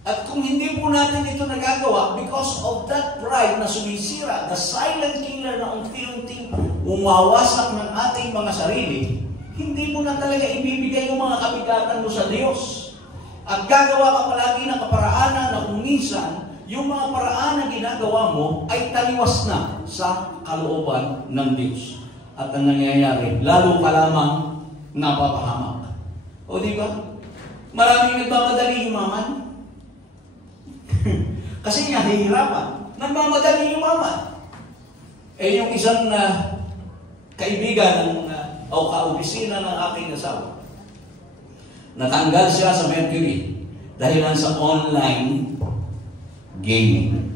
At kung hindi po natin ito nagagawa, because of that pride na sumisira, the silent killer na unti-unting umawasak ng ating mga sarili, hindi mo na talaga ibibigay yung mga kabigatan mo sa Diyos. At gagawa ka palagi ng kaparaanan na kung minsan, yung mga paraan na ginagawa mo ay taliwas na sa kalooban ng Diyos. At ang nangyayari, lalo ka lamang napapahamak. O di ba? Maraming nagmamadali yumaman. Kasi nga, hihirapan. Nagmamadali yumaman. Eh, yung isang kaibigan o kaopisina ng aking asawa, natanggal siya sa Mercury dahil sa online gaming.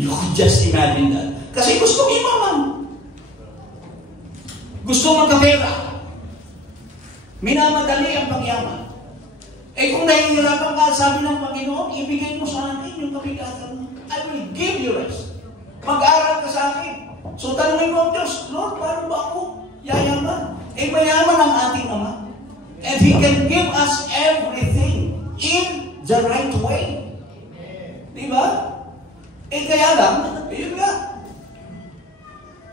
You could just imagine that. Kasi gusto yumaman. Gusto magkapera. Minamadali ang pagyaman. Eh kung nahihirapan ka, sabi ng Panginoon, ibigay mo sa akin yung kabigatan mo. I will give you rest. Mag-aral ka sa akin. So tanungin mo ang Diyos, Lord, paano ba ako yayaman? Eh mayaman ang ating Ama. And He can give us everything in the right way. Diba? Eh kaya lang, yun nga.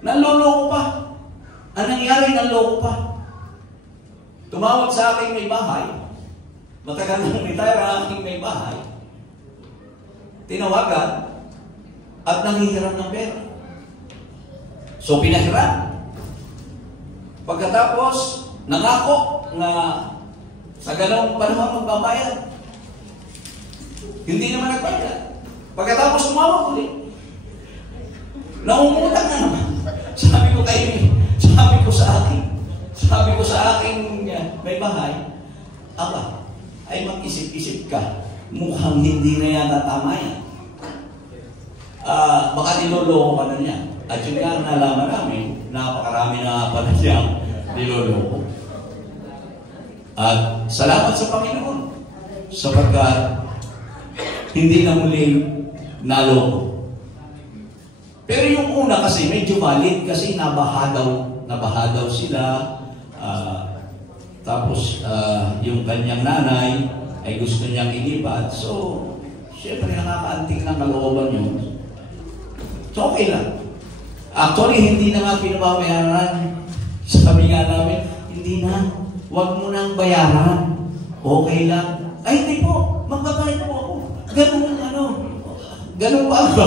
Nanloloko pa. Ang nangyari, nanloko pa. Tumawag sa aking may bahay. Matagal nang retire ang aking may bahay. Tinawagan at nanghihiram ng pera. So pinahiram. Pagkatapos, nangako na sa ganong panahon magbabayad. Hindi naman nagbayad. Pagkatapos tumawag ulit. Naumutang na naman. Sabi ko sa aking may bahay, aba, ay mag-isip-isip ka. Mukhang hindi na yata tama yan. Baka niloloko ka na niya. At yun nga nalaman namin, napakarami na pala siyang niloloko. At salamat sa Panginoon sapagkat hindi na muling naloko. Pero yung una kasi medyo valid kasi nabaha daw sila. Tapos yung kanyang nanay ay gusto niyang ilipat. So, syempre nakakaanting ng kalooban yun. So, okay lang. Actually, hindi na nga pinababayaran Sabi nga namin, hindi na, huwag mo nang bayaran. Okay lang. Ay, hindi po, magbabayad po ako. Ganun ba ba?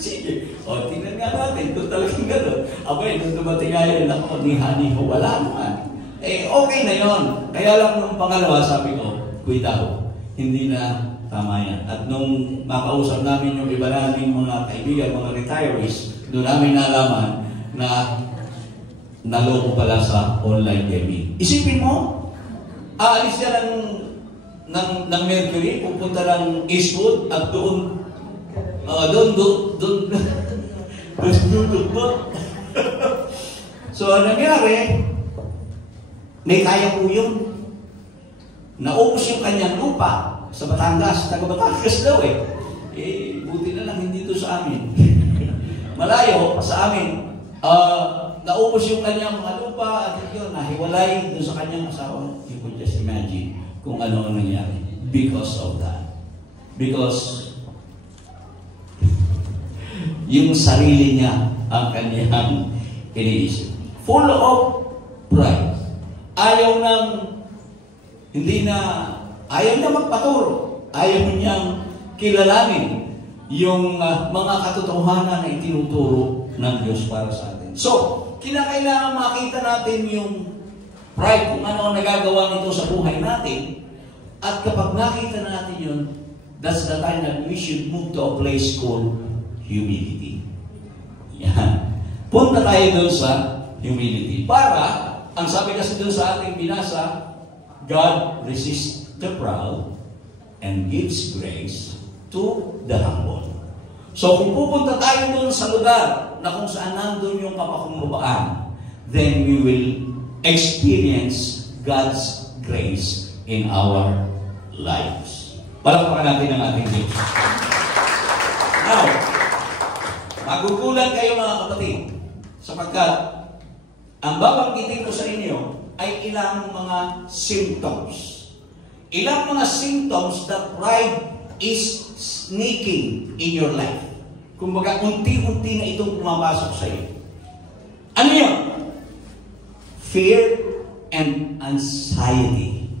Sige. O, tingnan nga natin kung talagang gano'n. Abay, nung dumating nga yun, ako, niho, wala naman. Okay na yon. Kaya lang nung pangalawa, sabi ko, kuidado, hindi na tama yan. At nung makausap namin yung iba namin mga kaibigan, mga retirees, doon namin nalaman na naloko pala sa online gaming. Isipin mo, aalis siya ng Mercury, pupunta ng Eastwood, at doon So, ang nangyari, may kaya po yun. Naubos yung kanyang lupa sa Batangas. Taga Batangas daw buti na lang hindi ito sa amin. Malayo sa amin. Naubos yung kanyang mga lupa at yun, nahiwalay doon sa kanyang asawa. You could just imagine kung ano ang nangyari because of that. Because yung sarili niya ang kanyang iniisip. Full of pride. Ayaw niya magpaturo. Ayaw niyang kilalanin yung mga katotohanan na itinuturo ng Diyos para sa atin. So, kinakailangan makita natin yung pride, kung ano ang nagagawa nito sa buhay natin. At kapag nakita natin yun, that's the time that we should move to a place called humility. Yan. Punta tayo doon sa humility. Para, ang sabi kasi doon sa ating binasa, God resists the proud and gives grace to the humble. So kung pupunta tayo doon sa lugar na kung saan nandun yung kapakumbabaan, then we will experience God's grace in our lives. Palakpakan natin ang ating Diyos. Now, magugulat kayo mga kapatid, sapagkat ang babanggitin ko sa inyo ay ilang mga symptoms. Ilang mga symptoms that pride is sneaking in your life. Kumbaga, unti-unti na itong pumapasok sa iyo. Ano yun? Fear and anxiety.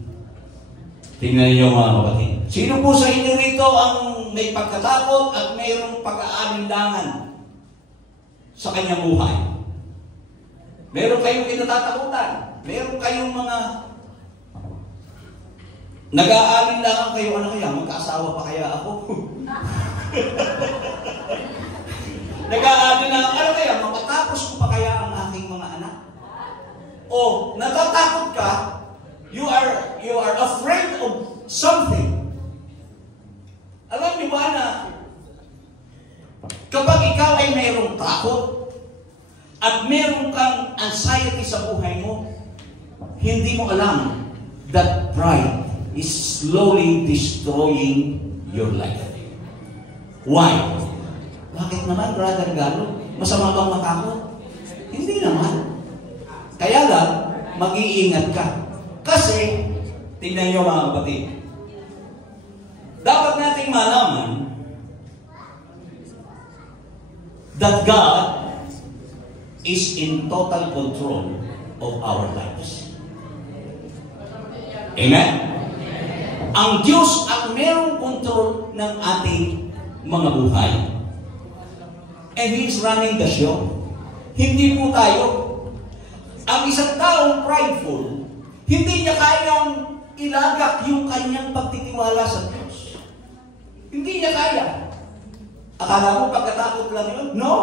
Tingnan niyo mga kapatid. Sino po sa inyo rito ang may pagkatakot at mayroong pag-aalinlangan sa kanyang buhay? Meron kayong kinatatakutan. Meron kayong mga nag-aalinlangan kayo, ano kaya? Magkaasawa pa kaya ako? Nag-aalinlangan, ano kaya? Mapatapos ko pa kaya ang aking mga anak? O, natatakot ka, you are afraid of something. Alam niyo ba na kapag ikaw ay mayroong takot at mayroong kang anxiety sa buhay mo, hindi mo alam that pride is slowly destroying your life. Why? Bakit naman, Brother Galo? Masama bang matakot? Hindi naman. Kaya lang, mag-iingat ka. Kasi, tingnan niyo mga kapatid, dapat nating malaman that God is in total control of our lives. Amen? Ang Diyos ang merong control ng ating mga buhay. And He is running the show. Hindi po tayo. Ang isang taong prideful, hindi niya kayang ilagak yung kanyang pagtitiwala sa Diyos. Hindi niya kaya. Akala mo pagkatakot lang yun? No.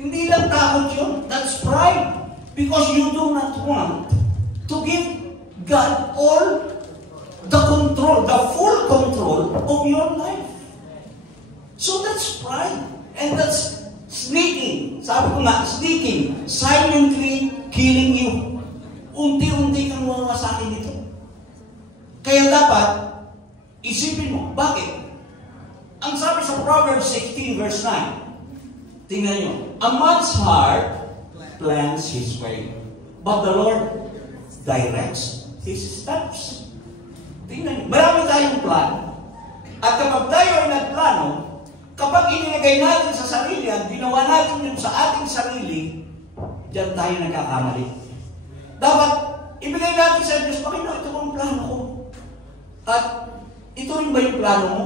Hindi lang takot yun. That's pride. Because you do not want to give God all the control, the full control of your life. So that's pride. And that's sneaking. Sabi ko nga, sneaking. Silently killing you. Unti-unti kang mawawasakin nito. Kaya dapat, isipin mo, bakit? Ang sabi sa Proverbs 16 verse 9, tingnan nyo, a man's heart plans his way, but the Lord directs his steps. Tingnan nyo, marami tayong plano. At kapag tayo ay nagplano, kapag inilagay natin sa sarili at ginawa natin yun sa ating sarili, Diyan tayo nagkakamali. Dapat, ibigay natin sa Diyos, Panginoon, ito ang plano ko. At ito rin ba yung plano mo?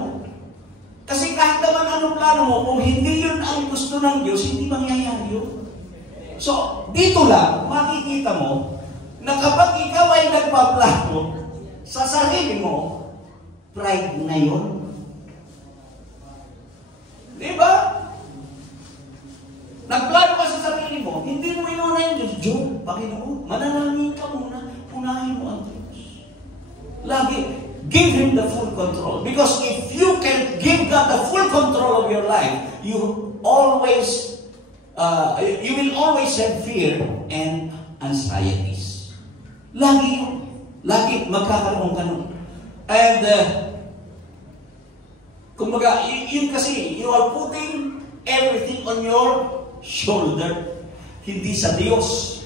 Kasi kahit naman anong plano mo, kung hindi yun ang gusto ng Diyos, hindi mangyayari yun. So, dito lang, makikita mo, na kapag ikaw ay nagpaplano sa sarili mo, pride na yun. Diba? Nagplano ka sa sarili mo, hindi mo inuna yung Diyos. Diyos, Panginoon, mananangin ka muna, unahin mo ang Diyos. Lagi, give Him the full control. Because if you can give God the full control of your life, you will always have fear and anxieties. Lagi magkakaroon ka nun. And, kumbaga, yun kasi, you are putting everything on your shoulder, hindi sa Diyos.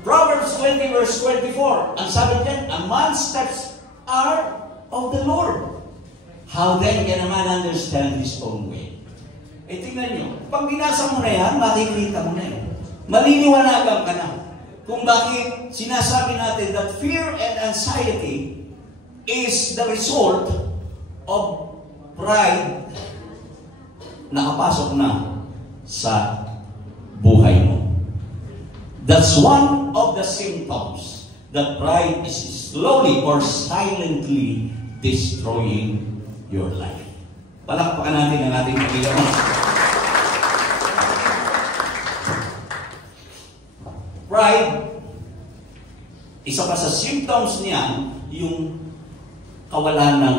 Proverbs 20 verse 24, ang sabi niyan, a man's steps are of the Lord. How then can a man understand his own way? Eh, tingnan nyo, pag binasa mo na yan, makikita mo na yun. Maliliwanagan ka na kung bakit sinasabi natin that fear and anxiety is the result of pride na kapasok na sa buhay mo. That's one of the symptoms that pride is slowly or silently destroying your life. Palakpakan natin ang ating Panginoon. Pride, isa pa sa symptoms niyan, yung kawalan ng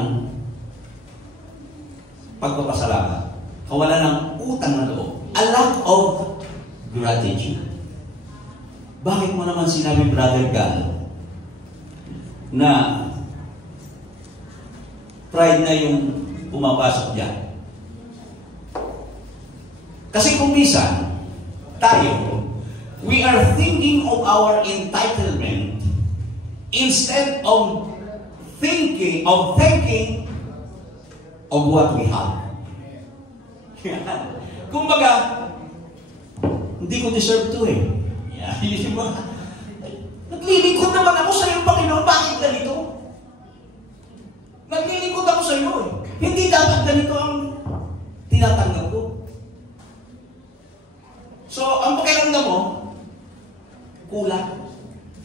pagpapasalamat, kawalan ng utang na loob, a lack of gratitude. Bakit mo naman sinabi, Brother Gal, na pride na yung pumapasok dyan? Kasi kung minsan, tayo, we are thinking of our entitlement instead of thanking of what we have. Kumbaga, hindi ko deserve to eh. Naglilingkod naman ako sa iyo, Panginoon, bakit ganito? Naglilingkod ako sa iyo eh. Hindi dapat ganito ang tinatanggap ko. So, ang pakiramdam mo, kulang.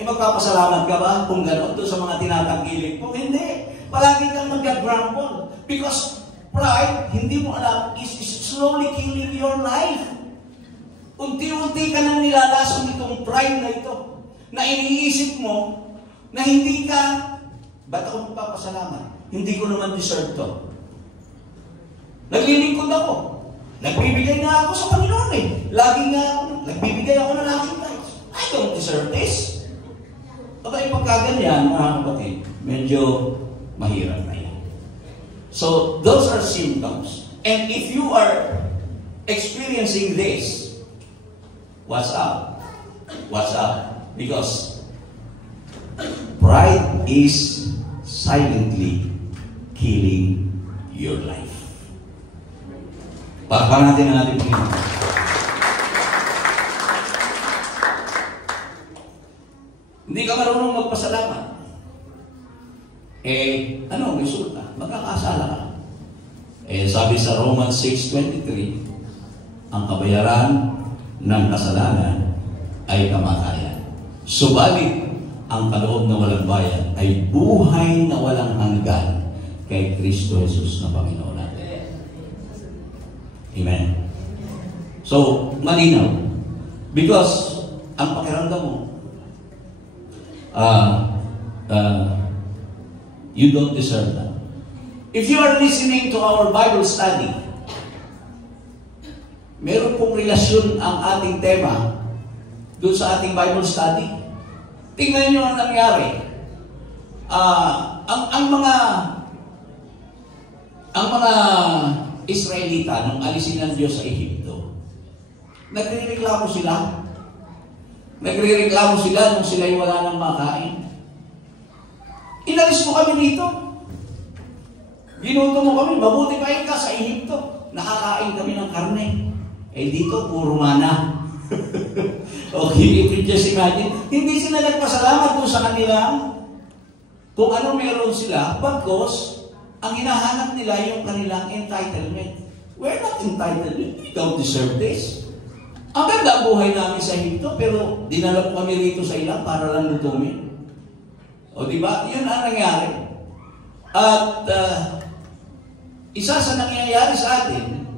E magpapasalamat ka ba kung gano'n doon sa mga tinatanggiling? Kung hindi, palagi kang mag-grumble. Because pride, hindi mo alam, is slowly killing your life. Unti-unti ka nang nilalason itong pride na ito, na iniisip mo na hindi ka, ba't ako magpapasalamat? Hindi ko naman deserve to. Naglilingkod ako. Nagbibigay na ako sa Panginoon eh. Lagi nga ako, nagbibigay ako ng aking life. I don't deserve this. Abay, pagkaganyan, mga kapatid, medyo mahirap na yan. So, those are symptoms. And if you are experiencing this, what's up? What's up? Because pride is silently killing your life. Pakpan natin ang ating Panginoon. Hindi ka marunong magpasalamat. Eh, ano ang resulta? Magkakasala ka. Eh, sabi sa Romans 6:23, ang kabayaran ng kasalanan ay kamatayan. Subalit, ang kaloob na walang bayan ay buhay na walang hanggan kay Kristo Jesus na Panginoon natin. Amen. So, malinaw. Because, ang pakiramdam mo, you don't deserve that. If you are listening to our Bible study, meron pong relasyon ang ating tema doon sa ating Bible study. Tingnan nyo ang nangyari. Ang mga Israelita nung alisin ng Diyos sa Ehipto, nagrereklamo sila. Nagrereklamo sila nung sila'y wala nang makain. Inalis mo kami dito. Ginuto mo kami. Mabuti pa ka sa Ehipto. Nakakain kami ng karne. Eh dito, puro mana. Okay, if you just imagine, hindi sila nagpasalamat doon sa kanilang kung ano meron sila, bagkos ang hinahanap nila yung kanilang entitlement. We're not entitled. We don't deserve this. Ang ganda ang buhay namin sa Egypto, pero dinala po kami rito sa ilang para lang lutumin. O diba? Yun ang nangyari. At isa sa nangyayari sa atin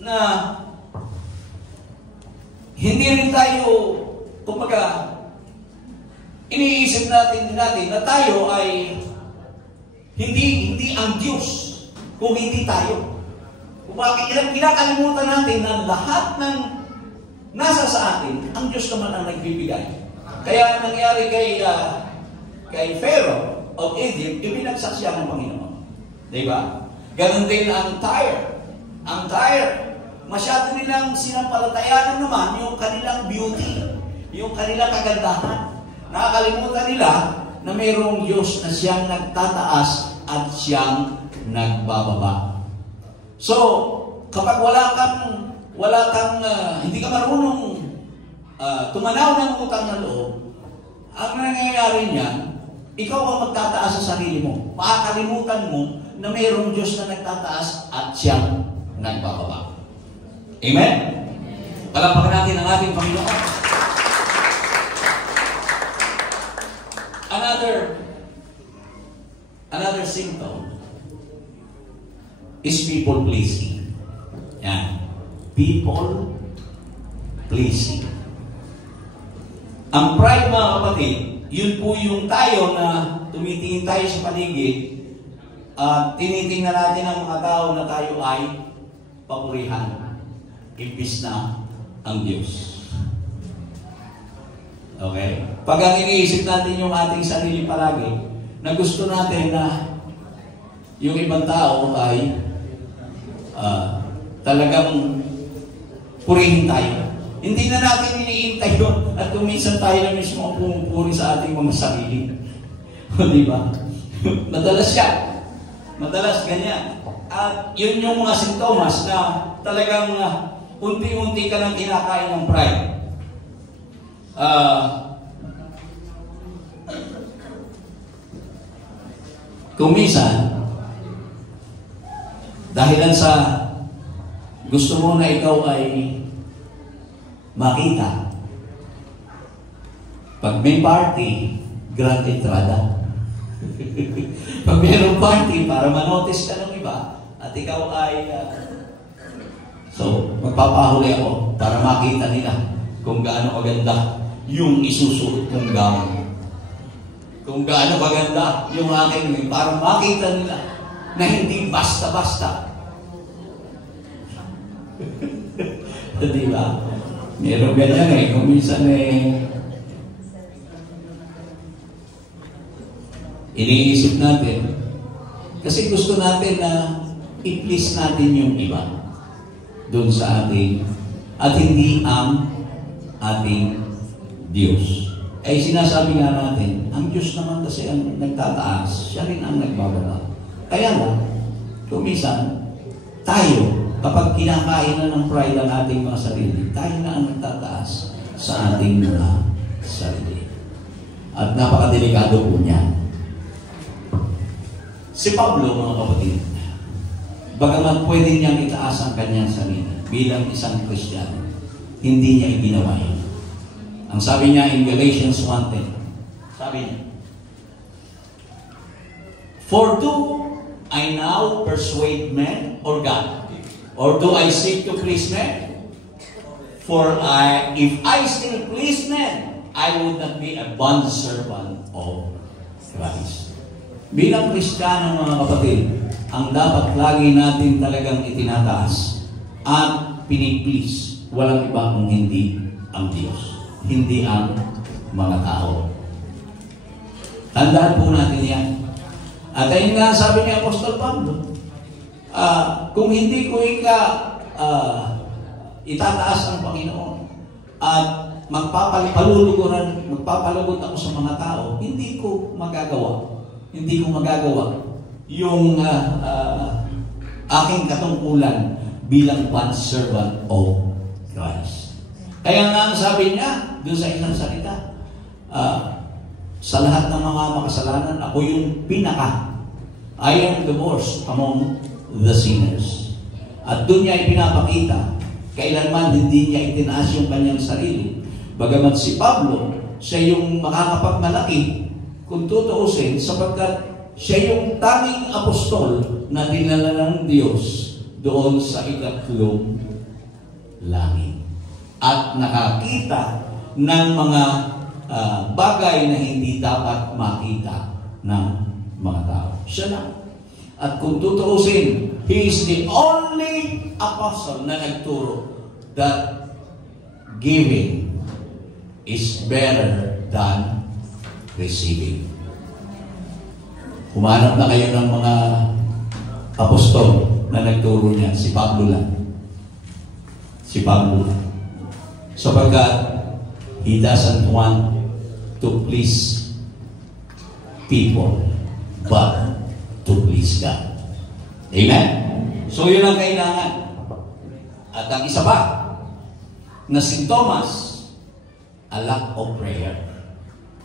na hindi rin tayo, kumbaga, iniisip natin na tayo ay hindi ang Diyos kung hindi tayo. Kung bakit kinakalimutan natin na lahat ng nasa sa atin, ang Diyos naman ang nagbibigay. Kaya nangyari kay Pharaoh of Egypt, ibinagsak siya ng Panginoon. Diba? Ganon din ang Tyre. Ang Tyre, masyado nilang sinampalatayanan naman yung kanilang beauty, yung kanilang kagandahan. Nakakalimutan nila na mayroong Diyos na siyang nagtataas at siyang nagbababa. So, kapag hindi ka marunong tumanaw ng utang na loob, ang nangyayari niyan, ikaw ang magtataas sa sarili mo. Makakalimutan mo na mayroong Diyos na nagtataas at siyang nagbababa. Amen? Palampakan natin ang ating Panginoon. Another symptom is people pleasing. Yan. People pleasing. Ang pride, mga kapatid, yun po yung tayo na tumitingin tayo sa paligid at tinitingnan natin ang mga tao na tayo ay papurihan. Imbis na ang Diyos. Okay? Pag ang iniisip natin yung ating sarili palagi, na gusto natin na yung ibang tao ay talagang purihin tayo. Hindi na natin iniintay yun at kung minsan tayo na mismo ang pumupuri sa ating mga sarili. Di ba? Madalas siya. Madalas ganyan. At yun yung mga sintomas na talagang unti-unti ka lang kinakain ng pride. Kung minsan, dahilan sa gusto mo na ikaw ay makita, pag may party, grand entrada. Pag mayroong party, para manotice ka ng iba, at ikaw ay so, magpapahuli ako para makita nila kung gaano kaganda yung isusuot kong gown. Kung gaano kaganda yung aking, para makita nila na hindi basta-basta. Di ba? Meron ganyan eh. Kung minsan iniisip natin, kasi gusto natin na i-please natin yung iba doon sa ating, at hindi ang ating Diyos. Ay sinasabi nga natin, ang Diyos naman kasi ang nagtataas, siya rin ang nagbababa. Kaya nga, kung minsan, tayo, kapag kinakain na ng pride ang ating mga sarili, tayo na ang nagtataas sa ating mga sarili. At napakadelikado po niya. Si Pablo, mga kapatid, bagamat pwede niyang itaas ang kanyang sarili bilang isang Kristiyano, hindi niya iginawa yun. Ang sabi niya in Galatians 1:10, sabi niya, "For do I now persuade men or God? Or do I seek to please men? For if I still please men, I would not be a bondservant of Christ." Bilang Kristiyano, mga kapatid, ang dapat lagi natin talagang itinataas at piniplease, walang iba kung hindi ang Diyos, hindi ang mga tao. Tandaan po natin yan. At ayun nga sabi ni Apostol Pablo, kung hindi ko itataas ang Panginoon at magpapalugod ako sa mga tao, hindi ko magagawa yung aking katungkulan bilang bondservant of Christ. Kaya nga ang sabi niya, doon sa isang salita, sa lahat ng mga makasalanan, ako yung pinaka. I am the worst among the sinners. At doon niya ipinapakita, kailanman hindi niya itinaas yung kanyang sarili. Bagamat si Pablo, siya yung makakapagmalaki, kung tutuusin, sapagkat siya yung tanging apostol na dinala ng Diyos doon sa ikatlong langit. At nakakita ng mga bagay na hindi dapat makita ng mga tao. Siya lang. At kung tutuusin, he is the only apostle na nagturo that giving is better than receiving. Humanap na kayo ng mga apostol na nagturo niya. Si Pablo lang. Si Pablo lang. Sapagkat he doesn't want to please people, but to please God. Amen? So yun ang kailangan. At ang isa pa, na sintomas, a lack of prayer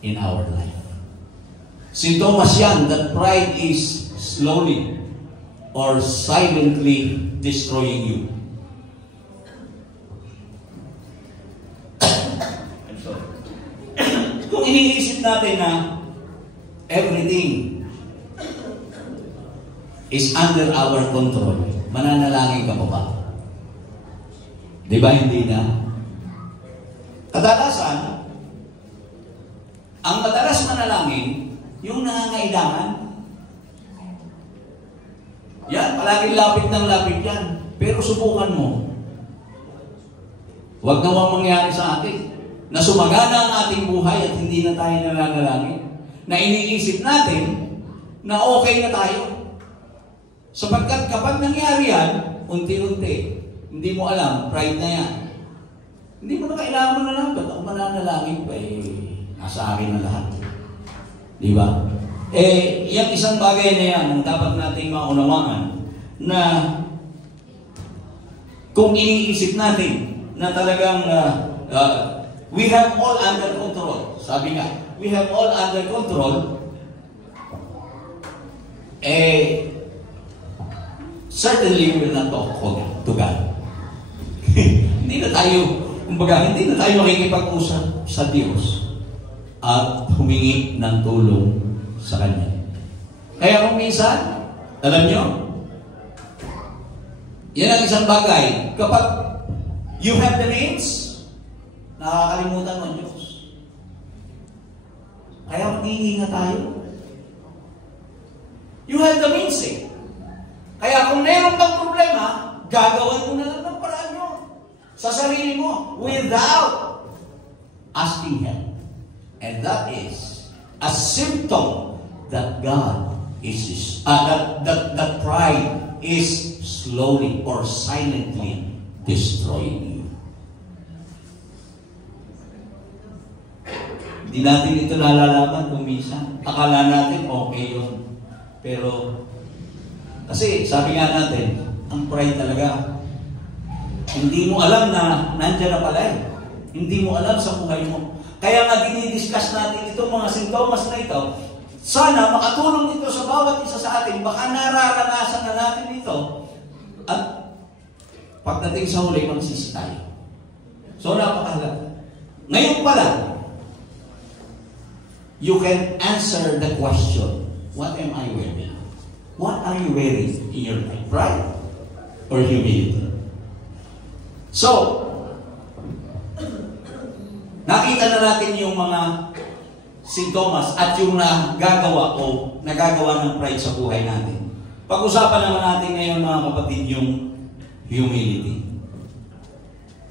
in our life. Sintomas yan that pride is slowly or silently destroying you. Kung iniisip natin na everything is under our control, mananalangin ka pa ba? Di ba hindi na? Kadalasan, ang madalas manalangin, yung nangangailangan. Yan, palaging lapit ng lapit yan. Pero subukan mo. Huwag nawang mangyari sa atin na sumagana ang ating buhay at hindi na tayo nananalangin. Na iniisip natin na okay na tayo. Sapagkat kapag nangyari yan, unti-unti, hindi mo alam, pride na yan. Hindi mo na kailangan manalangin. Ba't ako mananalangin pa nasa akin na lahat. Di ba? Yung isang bagay na yan ang dapat nating maunawaan na kung iniisip natin na talagang we have all under control. Sabi nga, we have all under control. Certainly we will not talk to God. Hindi na tayo makikipag-usap sa Diyos at humingi ng tulong sa Kanya. Kaya kung minsan, alam nyo, yan ang isang bagay. Kapag you have the means, nakakalimutan mo ang Diyos. Kaya mag-iingat tayo. You have the means Kaya kung meron kang problema, gagawan mo na lang ng paraan nyo sa sarili mo without asking help. And that is a symptom that God is that pride is slowly or silently destroying you. Hindi natin ito nalalaman kung minsan. Akala natin okay yun. Pero kasi sabi nga natin, ang pride talaga, hindi mo alam na nandiyan na pala Hindi mo alam sa buhay mo. Kaya nga dinidiscuss natin itong mga sintomas na ito. Sana makatulong ito sa bawat isa sa atin. Baka nararanasan na natin ito. At pagdating sa huli, magsisi tayo. So napakahalaga. Ngayon pala, you can answer the question, what am I wearing? What are you wearing in your life? Pride or humility? So, nakita na natin yung mga sintomas at yung nagagawa ng pride sa buhay natin. Pag-usapan naman natin ngayon mga kapatid yung humility.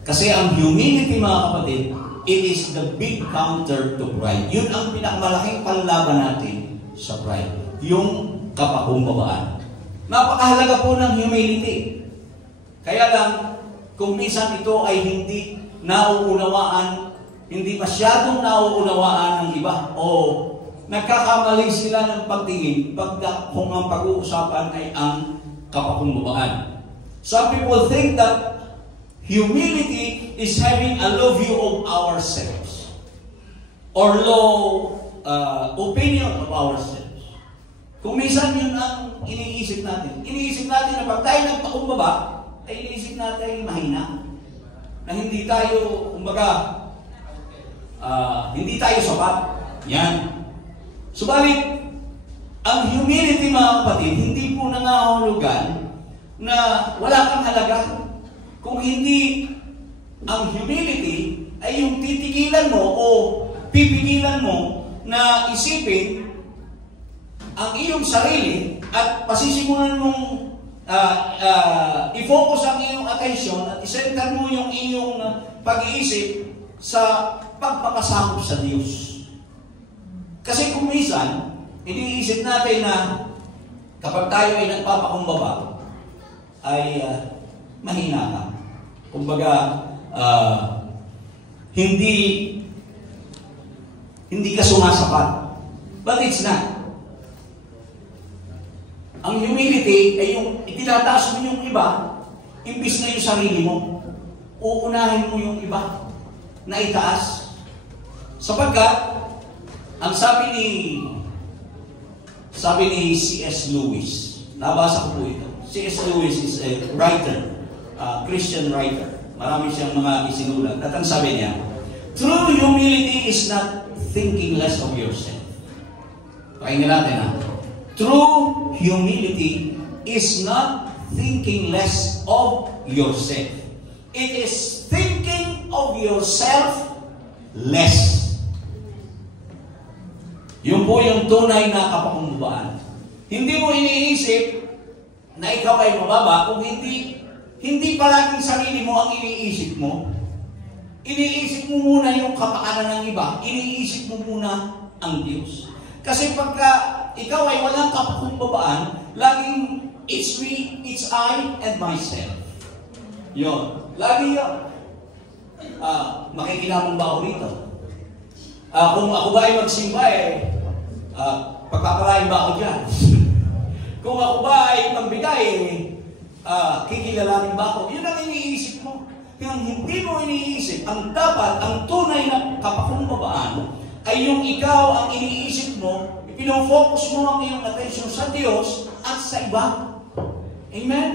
Kasi ang humility mga kapatid, it is the big counter to pride. Yun ang pinakamalaking panlaban natin sa pride. Yung kapakumbabaan. Napakahalaga po ng humility. Kaya lang, kung minsan ito ay hindi nauunawaan, hindi masyadong nauunawaan ng iba, o nagkakamali sila ng pagtingin kung ang pag-uusapan ay ang kapakumbabaan. Some people think that humility is having a low view of ourselves or low opinion of ourselves. Kung minsan yun ang iniisip natin. Iniisip natin na pag tayo nagpakumbaba, ay iniisip natin ay mahina. Na hindi tayo, kumbaga, hindi tayo sapat. Yan. Subalit, ang humility mga kapatid, hindi po nangahulugan na wala kang halaga. Kung hindi ang humility ay yung titigilan mo o pipigilan mo na isipin ang iyong sarili at pasisimulan mong i-focus ang iyong attention at i-center mo yung iyong pag-iisip sa pagpapasakop sa Diyos. Kasi kung minsan, iniisip natin na kapag tayo ay nagpapakumbaba, ay mahina ka. Kumbaga, hindi ka sumasapat. But it's not. Ang humility ay yung itinataas mo yung iba, imbis na yung sarili mo. Uunahin mo yung iba na itaas. Sapagkat, ang sabi ni C.S. Lewis, nabasa ko po ito. C.S. Lewis is a writer, Christian writer. Marami siyang mga isinulat. At ang sabi niya, true humility is not thinking less of yourself. Pakinggan natin ha. True humility is not thinking less of yourself. It is thinking of yourself less. Yun po yung tunay na kapakumbabaan. Hindi mo iniisip na ikaw ay mababa kung hindi palaging sarili mo ang iniisip mo. Iniisip mo muna yung kapakanan ng iba. Iniisip mo muna ang Diyos. Kasi pagka ikaw ay walang kapakumbabaan, laging it's me, it's I, and myself. Yun. Lagi yun. Makikinamang ba ako rito? Kung ako ba ay magsimba pagpapalain ba ako dyan? Kung ako ba ay magbigay, kikilalanin ba ako? Yun ang iniisip mo. Yung hindi mo iniisip, ang tunay na kapakumbabaan ay yung ikaw ang iniisip mo, pinofocus mo ang iyong attention sa Diyos at sa iba. Amen?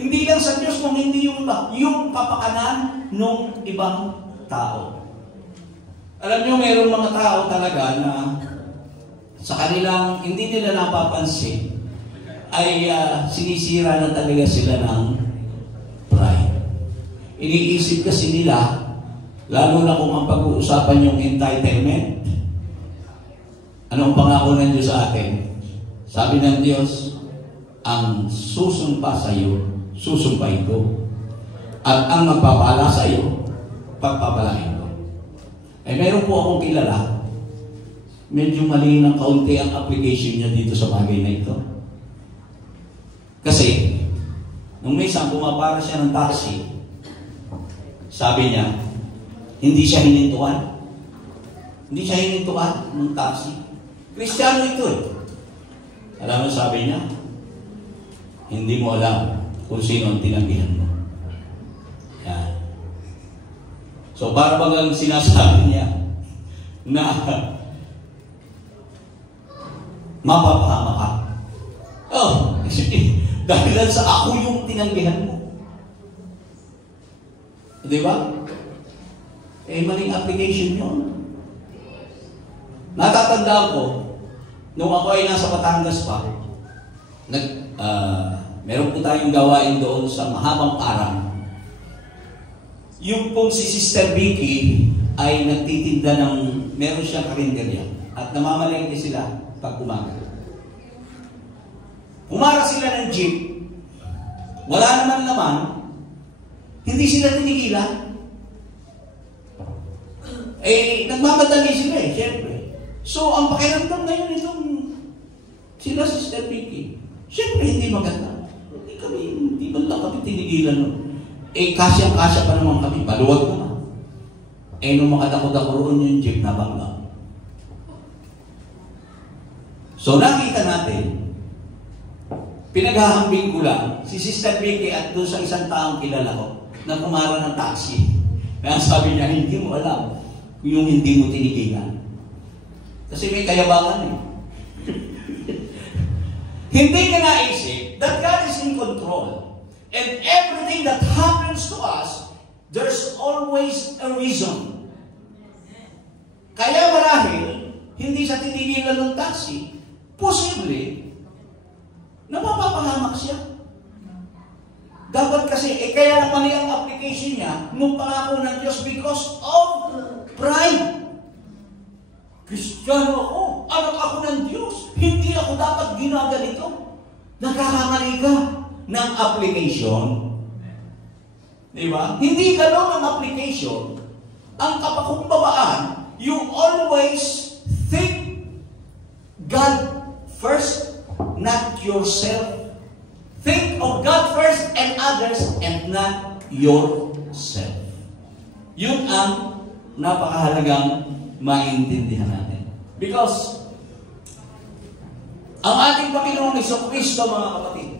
Hindi lang sa Diyos kung hindi yung iba, yung kapakanan ng ibang tao. Alam nyo, mayroong mga tao talaga na sa kanilang hindi nila napapansin ay sinisira na talaga sila ng pride. Iniisip kasi nila, lalo na kung ang pag-uusapan yung entitlement, anong pangako ng Diyos sa atin? Sabi ng Diyos, ang susumpa sa iyo, susumpahin ko. At ang magpapala sa iyo, pagpapalain ko. Meron po akong kilala, medyo mali ng kaunti ang application niya dito sa bagay na ito. Kasi, nung may isang pumapara siya ng taxi, sabi niya, hindi siya hinintuan. Hindi siya hinintuan ng taxi. Kristiyano ito eh. Alam mo sabi niya, hindi mo alam kung sino ang tinanggihan mo. Yan. So, para bang sinasabi niya na mapapahama ka. Oh, dahil sa ako yung tinanggihan mo. Di ba? Maling application yun. Natatandaan ko, nung ako ay nasa Batangas pa, meron po tayong gawain doon sa mahabang arang. Yung pong si Sister Vicky ay nagtitinda ng, meron siyang karinderya at namamalengke sila pag umaga. Umara sila ng jeep, wala naman, hindi sila tinigilan. Nagmamadali sila siyempre. So, ang pakiramdam ngayon itong sila Sister Vicky, siyempre hindi maganda. Hindi man lang kami tinigilan nun. Kasyang-kasya pa naman kami, baluwag naman. Nung makadako-dako roon yung jeep na bangga. So, nakita natin, pinaghahambing ko lang si Sister Vicky at doon sa isang taong kilala ko na kumara ng taxi. Kaya sabi niya, hindi mo alam yung hindi mo tinigilan. Kasi may kayabangan eh. Hindi ka naisip that God is in control. And everything that happens to us, there's always a reason. Kaya marahil, hindi sa tinigilan ng taxi, posible, na mapapahamak siya. Dapat kasi, kaya naman ang application niya nung pangako ng Diyos because of pride. Kristiyano ako, anak ako ng Diyos, hindi ako dapat ginaganito. Nakakamali ka ng application. Diba? Hindi gano'n ang application. Ang kapakumbabaan, you always think God first, not yourself. Think of God first and others and not yourself. Yun ang napakahalagang maintindihan natin. Because ang ating Panginoong Jesucristo, mga kapatid,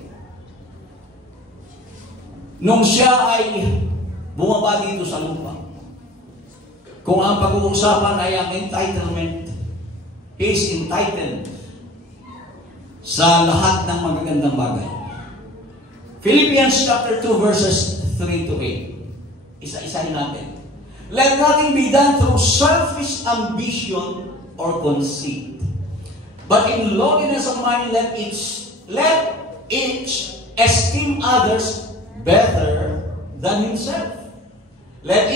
nung siya ay bumaba dito sa lupa, kung ang pag-uusapan ay ang entitlement, He is entitled sa lahat ng magagandang bagay. Philippians chapter 2 verses 3 to 8. Isa-isahin natin. Let nothing be done through selfish ambition or conceit, but in lowliness of mind let each esteem others better than himself. Let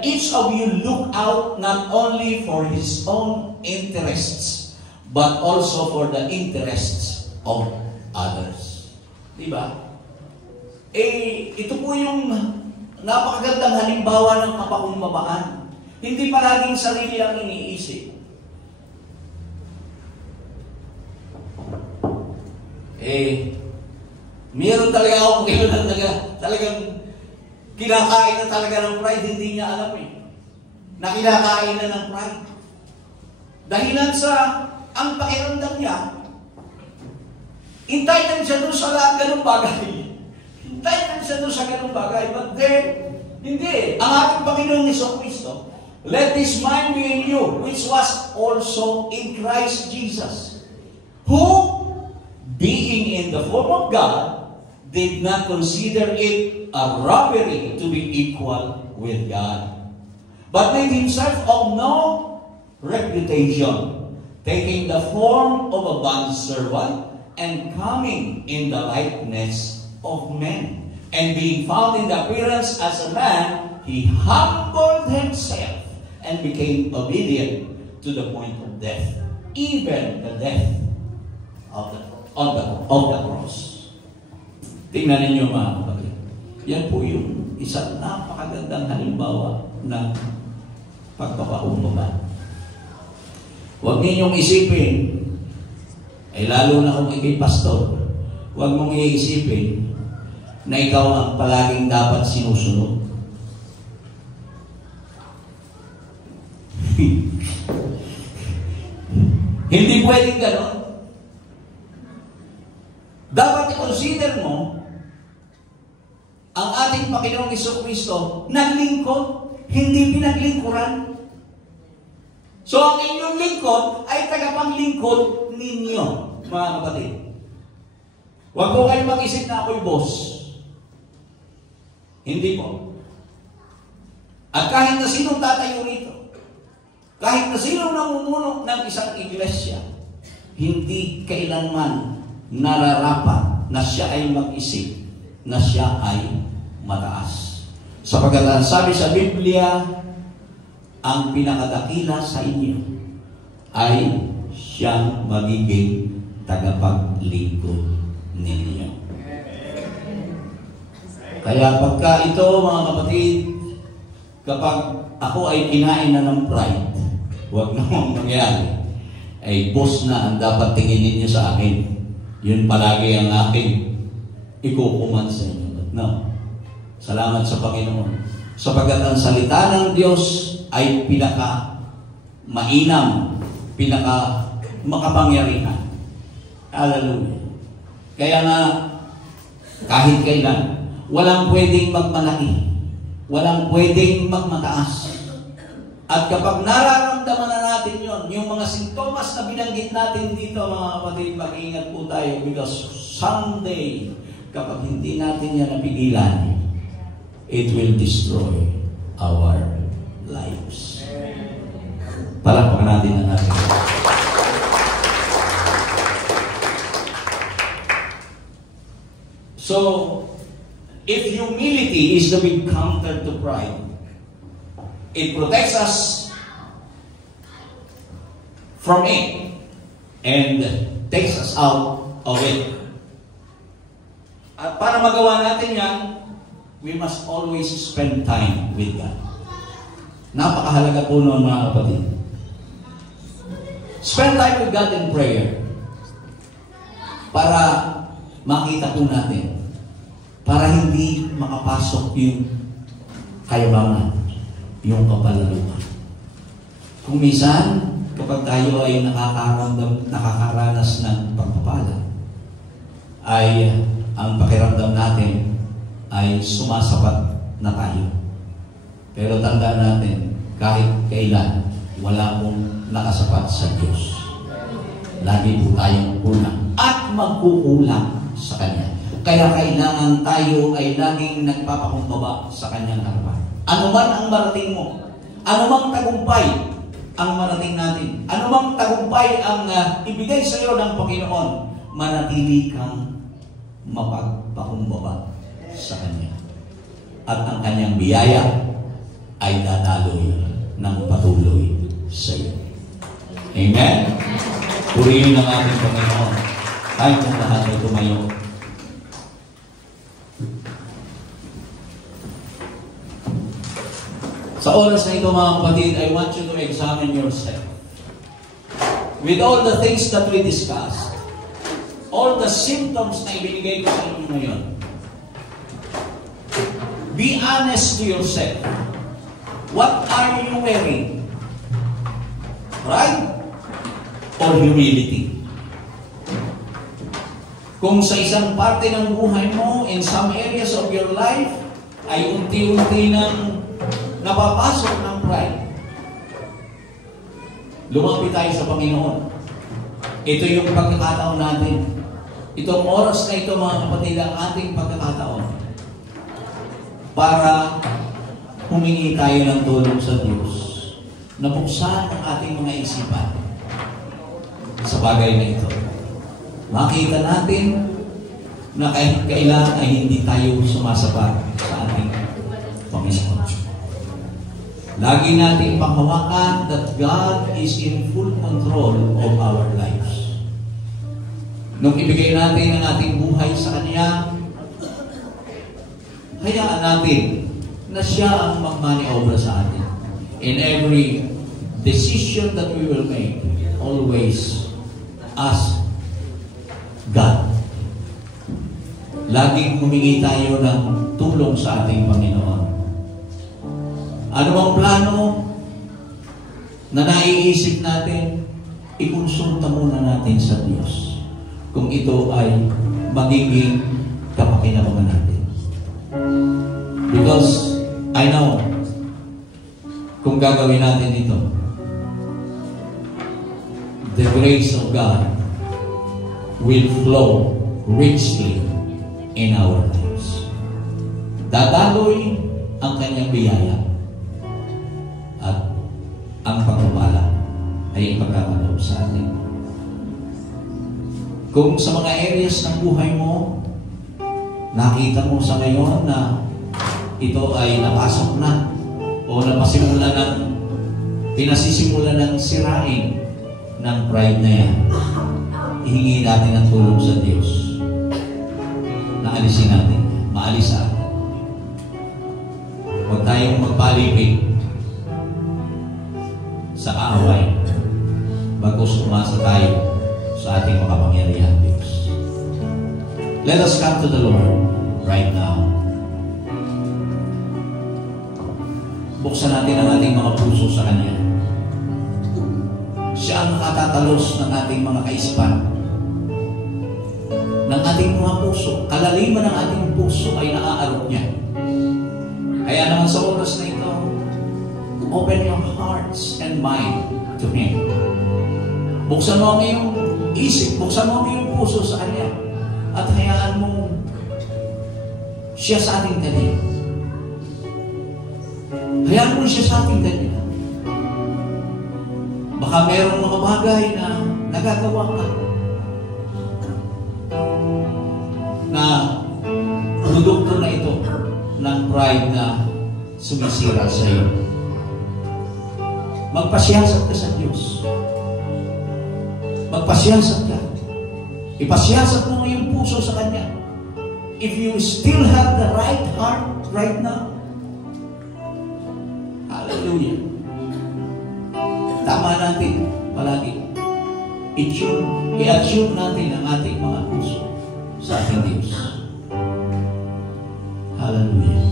each of you look out not only for his own interests, but also for the interests of others. Diba? Ito po yung napakagandang halimbawa ng kapakumbabaan. Hindi palaging sarili ang iniisip. Meron talaga ako kailan talagang kinakain na talaga ng pride, hindi niya alam eh. Na kinakain na ng pride. Dahilan sa ang pakiramdam niya, entitled siya doon sa lahat ganung bagay. Entitled siya doon sa ganung bagay. But then, hindi. Ang ating Panginoong Jesucristo, let this mind be in you, which was also in Christ Jesus, who, being in the form of God, did not consider it a robbery to be equal with God, but made himself of no reputation, taking the form of a bondservant, and coming in the likeness of men. And being found in the appearance as a man, he humbled himself and became obedient to the point of death, even the death of the cross. Tingnan ninyo mga kapatid. Yan po yung isang napakagandang halimbawa ng pagpapakumbaba. Huwag ninyong isipin, lalo na kung ikay pastor, huwag mong iisipin na ikaw ang palaging dapat sinusunod. Hindi pwedeng gano'n. Dapat i-consider mo ang ating Panginoong Jesucristo naglingkod, hindi pinaglingkuran. So ang inyong lingkod ay tagapanglingkod ninyo, mga kapatid. Huwag po kayo mag-isip na ako'y boss. Hindi po. At kahit na sinong tatayo rito, kahit na sinong namumuno ng isang iglesia, hindi kailanman nararapat na siya ay mag-isip na siya ay mataas. Sapagkat ang sabi sa Biblia, ang pinakadakila sa inyo ay siyang magiging tagapaglingkod ninyo. Kaya pagka ito, mga kapatid, kapag ako ay kinain na ng pride, huwag namang mangyari, ay boss na ang dapat tinginin niyo sa akin. Yun palagi ang aking ikukuman sa inyo. No. Salamat sa Panginoon. Sapagkat ang salita ng Diyos ay pinaka-mainam, pinaka-makapangyarihan. Hallelujah. Kaya nga, kahit kailan, walang pwedeng magmalaki. Walang pwedeng magmataas. At kapag nararamdaman na natin yon, yung mga sintomas na binanggit natin dito, mga kapatid, mag-ingat po tayo because someday, kapag hindi natin yan napigilan, it will destroy our lives. Palakpakan natin ang ating. So, if humility is the big counter to pride, it protects us from it and takes us out of it. At para magawa natin yan, we must always spend time with God. Napakahalaga po noon, mga kapatid. Spend time with God in prayer para makita po natin, para hindi makapasok yung kayabangan, yung kapalaluan. Kung minsan, kapag tayo ay nakakaranas ng pagpapala, ay ang pakiramdam natin ay sumasapat na tayo. Pero tandaan natin, kahit kailan, wala pong nakasapat sa Diyos. Lagi po tayong kulang at magkukulang sa Kanya. Kaya kailangan tayo ay laging nagpapakumbaba sa Kanyang harapan. Ano man ang marating mo, ano mang tagumpay ang marating natin, ano mang tagumpay ang ibigay sa iyo ng Panginoon, manatili kang mapagpakumbaba sa Kanya. At ang Kanyang biyaya ay dadaloy ng patuloy sa iyo. Amen? Purihin ang ating Panginoon. Kahit kung lahat ay tumayo. Sa oras na ito, mga kapatid, I want you to examine yourself. With all the things that we discussed, all the symptoms na ibinigay ko sa inyo ngayon, be honest to yourself. What are you wearing? Pride or humility? Kung sa isang parte ng buhay mo, in some areas of your life, ay unti-unti nang napapasok ng pride, lumapit tayo sa Panginoon. Ito yung pagkakataon natin. Itong oras na ito, mga kapatid, ang ating pagkakataon para humingi tayo ng tulong sa Diyos na buksan ang ating mga isipan sa bagay na ito. Makita natin na kahit kailan ay hindi tayo sumasapat sa ating Panginoon. Lagi nating panghawakan that God is in full control of our lives. Nung ibigay natin ang ating buhay sa Kanya, hayaan natin na siya ang magmaniobra sa atin. In every decision that we will make, always ask God. Laging humingi tayo ng tulong sa ating Panginoon. Ano bang plano na naiisip natin, ikonsulta muna natin sa Diyos kung ito ay magiging kapakinabangan natin. Because I know kung gagawin natin ito, the grace of God will flow richly in our lives. Dadaloy ang Kanyang biyaya at ang pagpapala ay ipagkakaloob sa atin. Kung sa mga areas ng buhay mo, nakita mo sa ngayon na ito ay napasok na o pinasisimula ng sirain ng pride na yan, ihingi natin ang tulong sa Diyos na alisin natin, maalis sa atin. Huwag tayong magpalipig sa kaaway bagos umasa tayo sa ating makapangyarihan Diyos. Let us come to the Lord right now. Buksan natin ang ating mga puso sa Kanya. Siya ang nakatatalos ng ating mga kaisipan, ng ating mga puso. Kalaliman ng ating puso ay naaalok niya. Kaya Kaya naman sa oras na ito, open your hearts and mind to Him. Buksan mo ang iyong isip, buksan mo ang iyong puso sa Kanya, at hayaan mo siya sa ating kanila. Hayaan mo siya sa ating kanila. Baka mayroong mga bagay na nagagawa ka na produkto na ito ng pride na sumisira sa iyo. Magpasiyasat ka sa Diyos. Magpasiyasat ka. Ipasiyasat mo ngayong puso sa Kanya. If you still have the right heart right now, hallelujah. Tama natin palagi. I-attune natin ang ating mga puso sa ating Diyos. Hallelujah.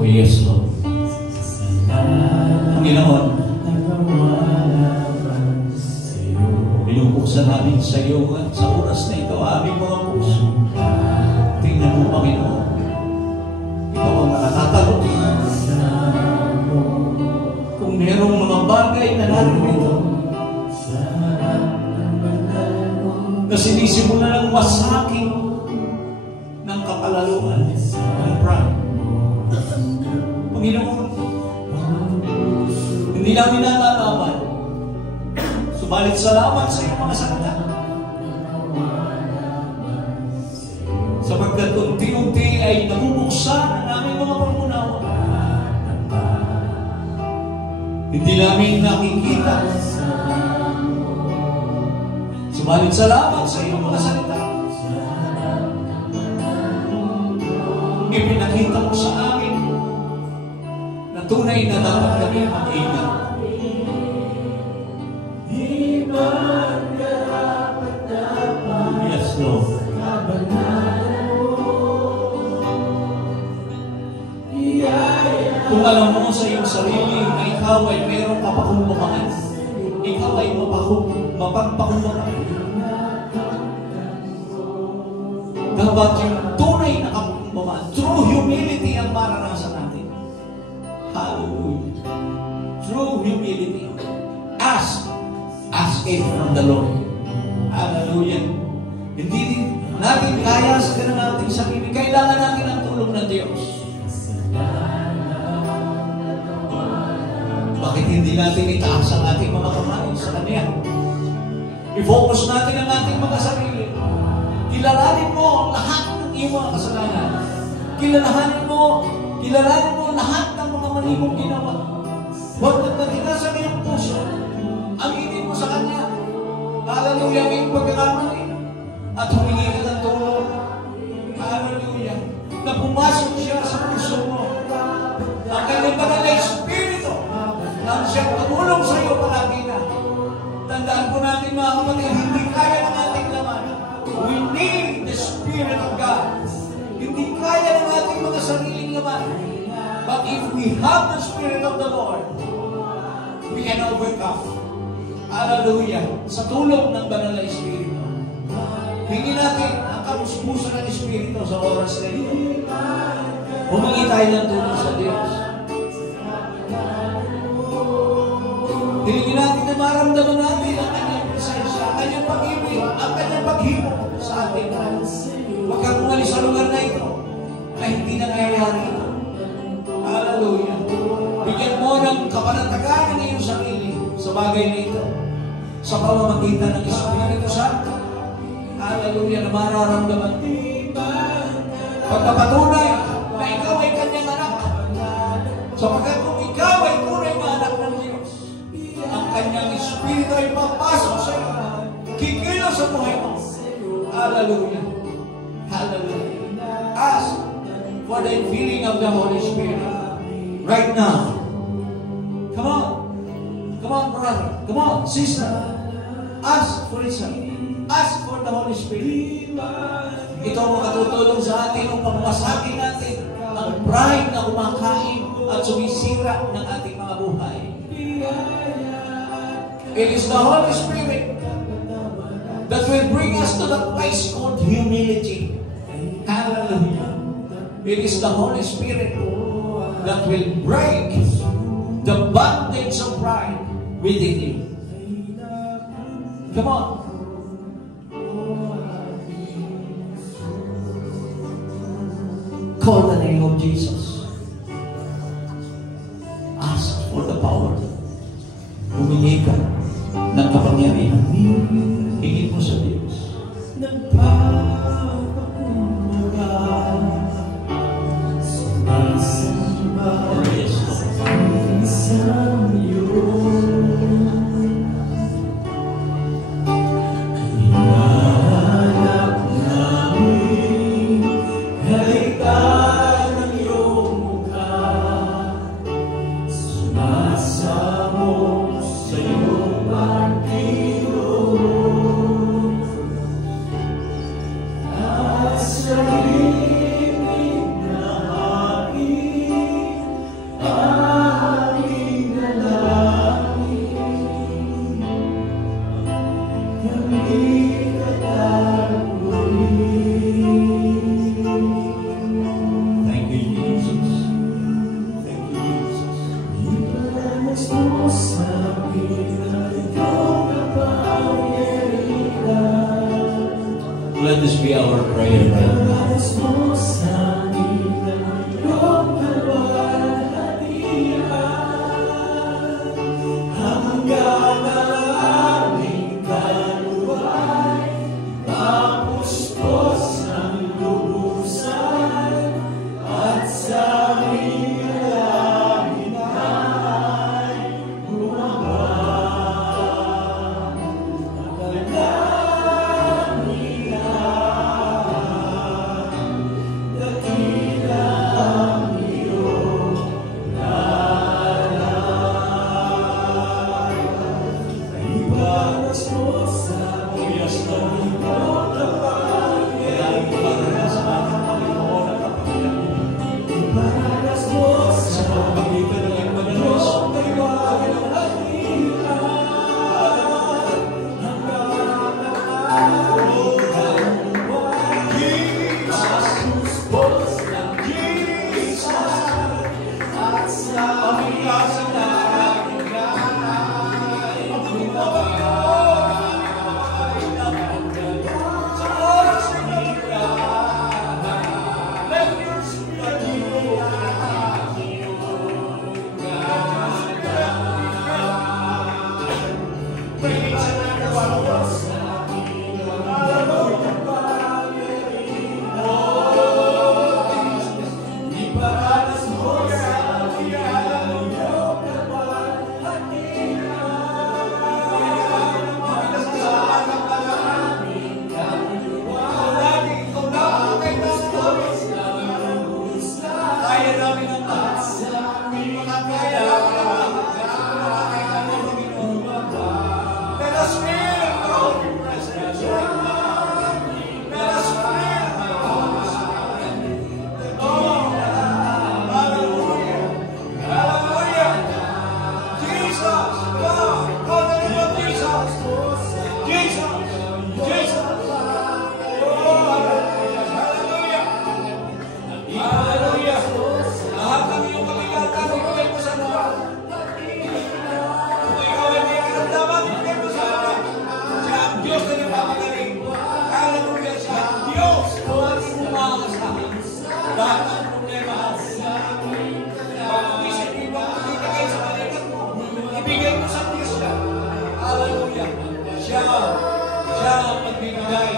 Oh yes, Lord. Panginoon, binubuksan namin sa iyo at sa oras na ito, aming mga puso. Tingnan mo, Panginoon. Ikaw ang nakatatanong. Kung merong mga bagay na narito na sinisimulan ng wasaking ng kapalaluan ng pride. Panginoon, hindi namin nalalaman. Subalit salamat sa iyong mga salita. Sapagkat unti-unti ay nabubuksan ang aming mga pangunawa. Hindi namin nakikita. Subalit salamat sa iyong mga salita. Ipinakita mo sa amin na tunay na dapat kami mag-ingat. Yes, Lord. Kung alam mo sa iyong sarili na ikaw ay mayroong kapakumbakan, ikaw ay mapagpakumbakan. Dapat yung tunay na kapakumbakan, true humility ang maranasan natin. Hallelujah. True humility. Ask it from the Lord. Hallelujah. Hindi natin kaya sa ganun natin sarili. Kailangan natin ang tulong ng Diyos. Bakit hindi natin itaas ang ating mga kamay sa Kanya? I-focus natin ang ating mga sarili. Kilalanin mo ang lahat ng iyong mga kasalanan. Kilalanin mo lahat ng mga mali mong ginawa. Huwag nagdating sa iyong puso. Aminin mo sa Kanya. Hallelujah, ang iyong pagkakamali. At humingi ka ng tulong. Hallelujah. Na pumasok siya sa puso mo. Ang kanyang banal na Espiritu nang siyang tumulong sa iyo palagi na. Tandaan po natin mga kapatid, hindi kaya ng ating laman. We need the Spirit of God. Hindi kaya ng ating mga sariling laman. But if we have the Spirit of the Lord, we can overcome. Hallelujah. Sa tulong ng banal na Espiritu. Hingin natin ang kamuspusan ng Espiritu sa oras na ito. Humingi tayo ng tulong sa Diyos. Hilingin natin na maramdaman natin ang kanyang presensya, ang kanyang pag-ibig, ang kanyang paghimo sa ating lives. Huwag kang umalis sa lugar na ito na hindi nangyayari ito. Hallelujah. Bigyan mo ng kapanatagan ng iyong sarili sa bagay na ito. Sa pamamagitan ng Espiritu Santo. Hallelujah, na mararamdaman. Pagkapatunay na ikaw ay kanyang anak. Sapagkat kung ikaw ay tunay na anak ng Diyos, ang kanyang Espiritu ay papasok sa iyo. Kikilos sa buhay mo. Hallelujah. Hallelujah. Ask for the filling of the Holy Spirit. Right now. Come on. Come on, brother. Come on, sister. Ask for it, sir. Ask for the Holy Spirit. Ito ang makatutulong sa atin upang masakin natin ang pride na kumakain at sumisira ng ating mga buhay. It is the Holy Spirit that will bring us to the place called humility. Hallelujah. It is the Holy Spirit that will break the bondage of pride within you. Come on. Call the name of Jesus. Ask for the power. Humingi ka ng kapangyarihan. Hingin mo sa Diyos. Let this be our prayer right now. Siya ang magbibigay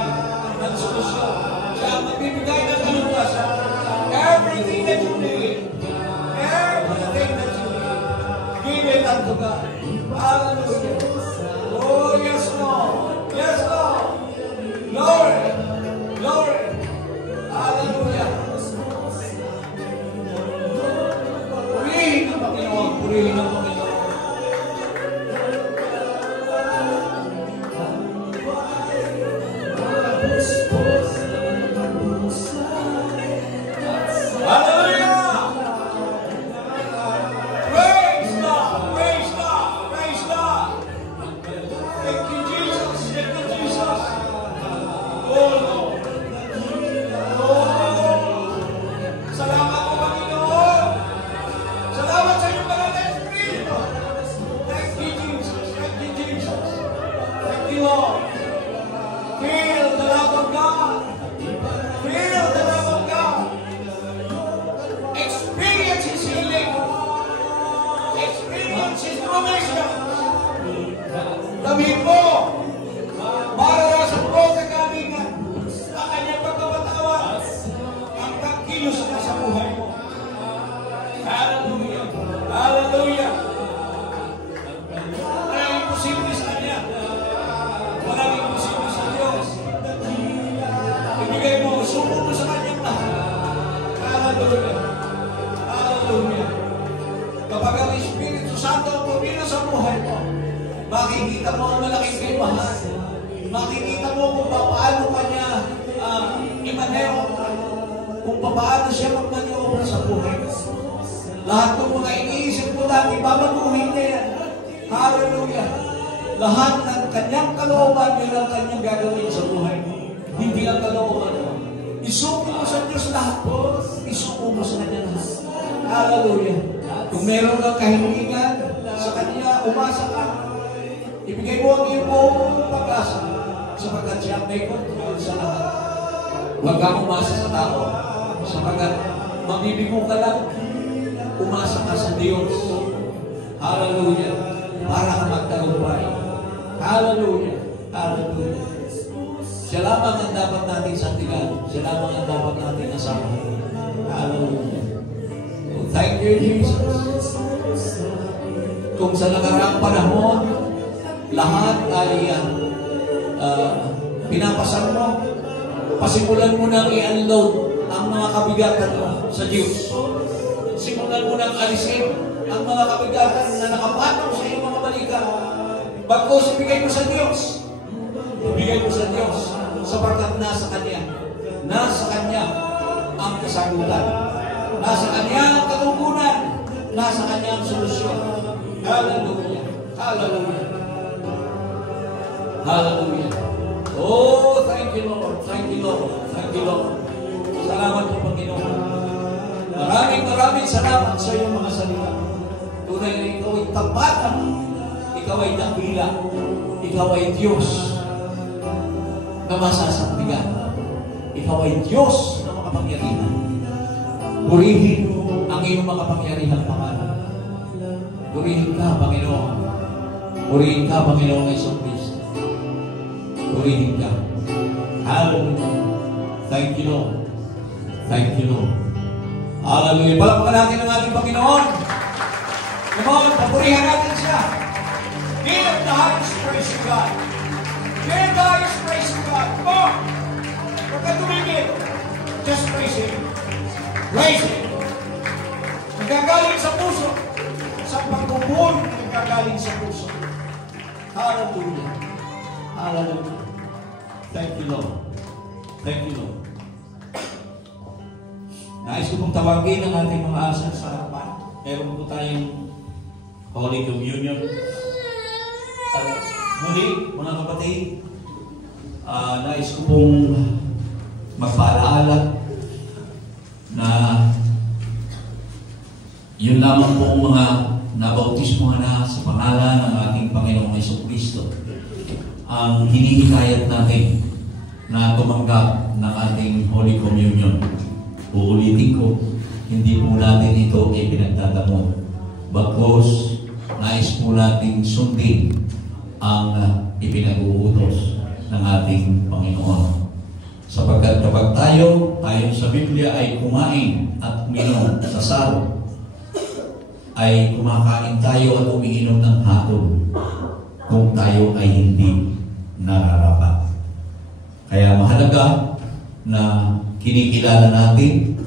ng solusyon. Siya ang magbibigay ng kaluwasan. Everything that you need, give it unto God. Hallelujah. Oh, yes, Lord. Yes, Lord. Glory. Glory. Hallelujah. Purihin ang Panginoon. Purihin ang Panginoon. Hallelujah! Praise God! Praise God! Lumamis ka. Lamin mo. Mararasan mo kagalingan. Ang kanyang pagkapatawa. Ang kakilos na sa buhay mo. Hallelujah. Hallelujah. Maraming posible sa Kanya. Maraming posible sa Diyos. Ibigay mo, suko mo sa Kanyang lahat. Hallelujah. Hallelujah. Kapag ang Espiritu Santo ang pumila sa buhay mo, makikita mo ang malaking kaibahan. Makikita mo kung paano Kanya imanero, kung paano siya magmanyoobra sa buhay mo. Lahat ng mga iniisip mo dati, babaguhin niya yan. Hallelujah. Lahat ng Kanyang kalooban, yun ang Kanyang gagawin sa buhay mo. Hindi ang kalooban mo. Isuko mo sa Diyos lahat. Isuko mo sa Kanya lahat. Hallelujah. Kung meron kang kahilingan sa Kanya, umasa ka. Ibigay mo ang iyong buong pag-asa sapagkat siya may kontrol sa lahat. Huwag kang umasa sa tao sapagkat mabibigo ka lang. Umasa ka sa Diyos. Hallelujah. Para ka magtagumpay. Hallelujah. Hallelujah. Siya lamang ang dapat natin santigan. Siya lamang ang dapat natin asama. Hallelujah. Oh, thank you, Jesus. Kung sa nakaraang panahon, lahat ay pinapasan mo, pasimulan mo nang i-unload ang mga kabigatan mo sa Diyos. Simulan mo nang alisin ang mga kabigatan na nakapatong sa iyong mga balikat. Bagkos ibigay mo sa Diyos. Ibigay mo sa Diyos sapagkat nasa Kanya. Nasa Kanya ang kasagutan. Nasa Kanya ang katugunan. Nasa Kanya ang solusyon. Hallelujah. Hallelujah. Hallelujah. Oh, thank you, Lord. Thank you, Lord. Thank you, Lord. Salamat po, Panginoon. Maraming salamat sa iyong mga salita. Tunay na ikaw ay tapatan. Ikaw ay dakila. Ikaw ay Diyos na masasantigan. Ikaw ay Diyos na makapangyarihan. Purihin ang iyong makapangyarihan pangalan. Purihin ka, Panginoon. Purihin ka, Panginoon Jesucristo. Purihin ka. Hallelujah. Thank you, Lord. Thank you, Lord. Hallelujah. Palakpakan natin ang ating Panginoon. Come on, papurihan natin siya. Give the highest praise to God. Give the highest praise to God. Come on. Huwag ka tumigil. Just praise Him. Praise Him. Nagagaling sa puso. Sa pagbubuhay na nagagaling sa puso. Hallelujah. Hallelujah. Thank you, Lord. Thank you, Lord. Nais ko pong tawagin ang ating mga asal sa harapan. Meron po tayong Holy Communion. Muli, mga kapatid, nais ko pong magpaalaala na yun lamang po ang mga nabautismo na sa pangalan ng ating Panginoong Jesucristo ang hinihikayat natin na tumanggap ng ating Holy Communion. Uulitin ko, hindi po natin ito ay pinagtatamon. Bagkos, nais po natin sundin ang ipinag-uutos ng ating Panginoon. Sapagkat kapag tayo, ayon sa Biblia, ay kumain at uminom sa saro, ay kumakain tayo at umiinom ng hatol kung tayo ay hindi nararapat. Kaya mahalaga na kinikilala natin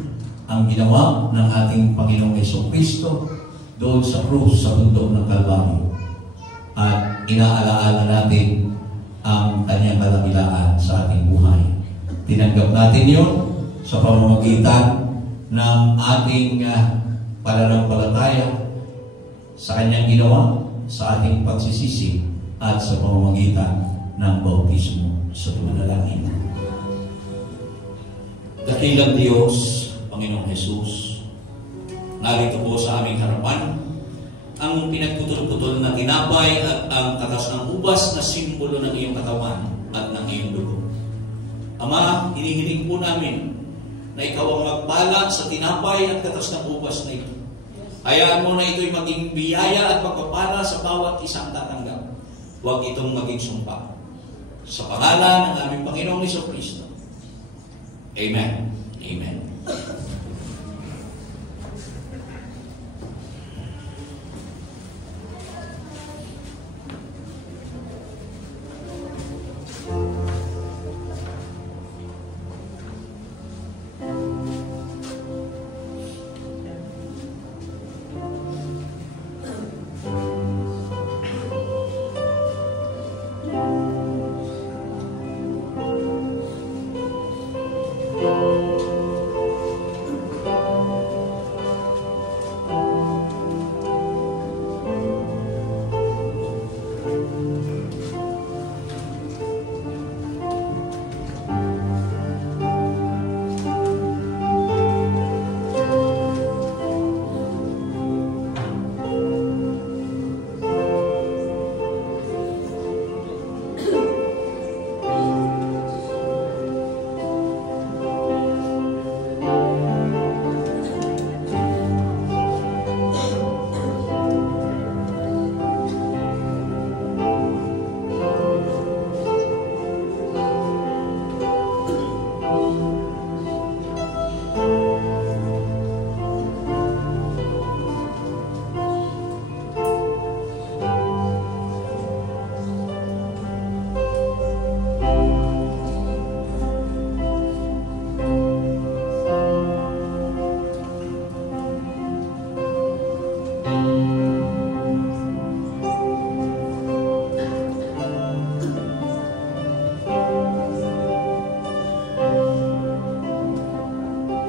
ang ginawa ng ating Panginoong Jesucristo doon sa krus sa bundok ng Kalbaryo. At inaalaala natin ang kanyang kadakilaan sa ating buhay. Tinanggap natin yun sa pamamagitan ng ating pananampalataya sa kanyang ginawa, sa ating pagsisisi, at sa pamamagitan ng bautismo sa panalangin. Dakilang Diyos, Panginoong Jesus, narito po sa aming harapan ang pinagputol-putol na tinapay at ang katas ng ubas na simbolo ng iyong katawan at ng iyong dugo. Ama, hinihiling po namin na ikaw ang magpala sa tinapay at katas ng ubas na ito. Hayaan mo na ito'y maging biyaya at pagpapala sa bawat isang tatanggap. Huwag itong maging sumpa. Sa pangalan ng aming Panginoong Jesucristo. Amen. Amen.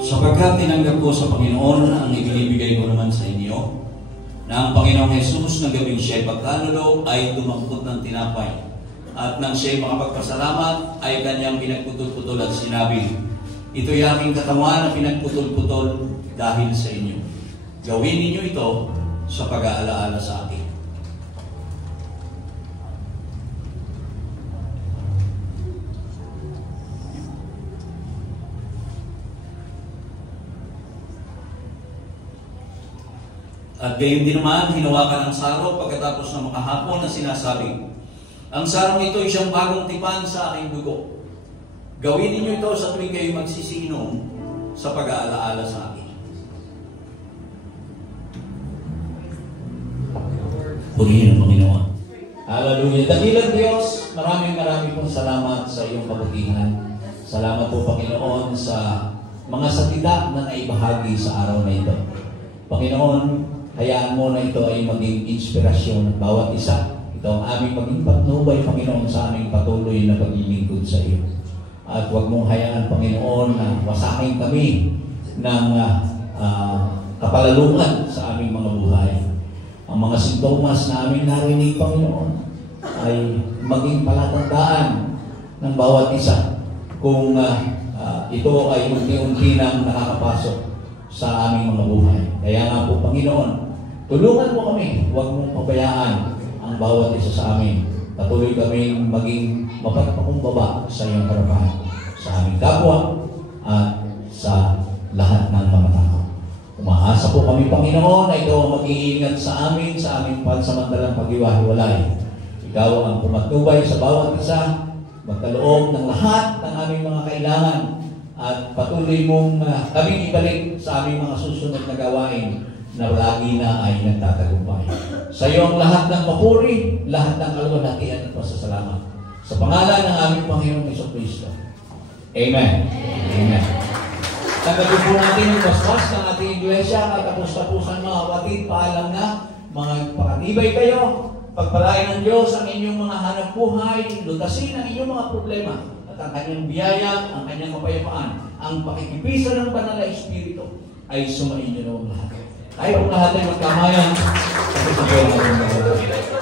Sapagkat tinanggap ko sa Panginoon ang ibinibigay ko naman sa inyo, na ang Panginoong Jesus na gabing siya'y pagkalulaw ay dumampot ng tinapay, at nang siya'y makapagpasalamat ay kanyang pinagputol-putol at sinabi, ito'y aking katawan na pinagputol-putol dahil sa inyo. Gawin ninyo ito sa pag-aalaala sa akin. At gayon din naman, hinawakan ang sarong pagkatapos ng makahapon na sinasabi, ang sarong ito ay siyang bagong tipan sa aking dugo. Gawin ninyo ito sa tuwing kayo magsisinom sa pag-aalaala sa akin. Purihin ang Panginoon. Hallelujah. Dakilang Diyos, maraming pong salamat sa iyong kabutihan. Salamat po, Panginoon, sa mga salita na naibahagi sa araw na ito. Panginoon, hayaan mo na ito ay maging inspirasyon ng bawat isa. Ito ang aming maging patnubay, Panginoon, sa aming patuloy na paglilingkod sa iyo. At huwag mong hayaan, Panginoon, na wasakin kami ng kapalaluan sa aming mga buhay. Ang mga sintomas na aming narinig, Panginoon, ay maging palatandaan ng bawat isa kung ito ay unti-unti nang nakakapasok sa aming mga buhay. Kaya nga po, Panginoon, tulungan mo kami, huwag mong pabayaan ang bawat isa sa amin. Patuloy kaming maging mapagpakumbaba sa iyong harapan, sa aming kapwa, at sa lahat ng mga tao. Umaasa po kami, Panginoon, na ikaw ang mag-iingat sa aming pansamantalang pag-iwahiwalay. Ikaw ang pumatnubay sa bawat isa, magkaloob ng lahat ng aming mga kailangan, at patuloy mong kaming ibalik sa aming mga susunod na gawain na lagi na ay nagtatagumpay. Sa iyo ang lahat ng papuri, lahat ng kaluwalhatian at pasasalamat. Sa pangalan ng aming Panginoong Jesucristo. Amen. Amen. Tanggapin po natin yung basbas ng ating iglesia at kapus-tapusan mga kapatid, paalam na, mga pakatibay kayo, pagpalain ng Diyos ang inyong mga hanap buhay, lutasin ang inyong mga problema, at ang kanyang biyaya, ang kanyang mapayapaan, ang pakikipisa ng banal na Espiritu ay sumainyo na lahat. Tayo lahat ay magkamayan sa Panginoon.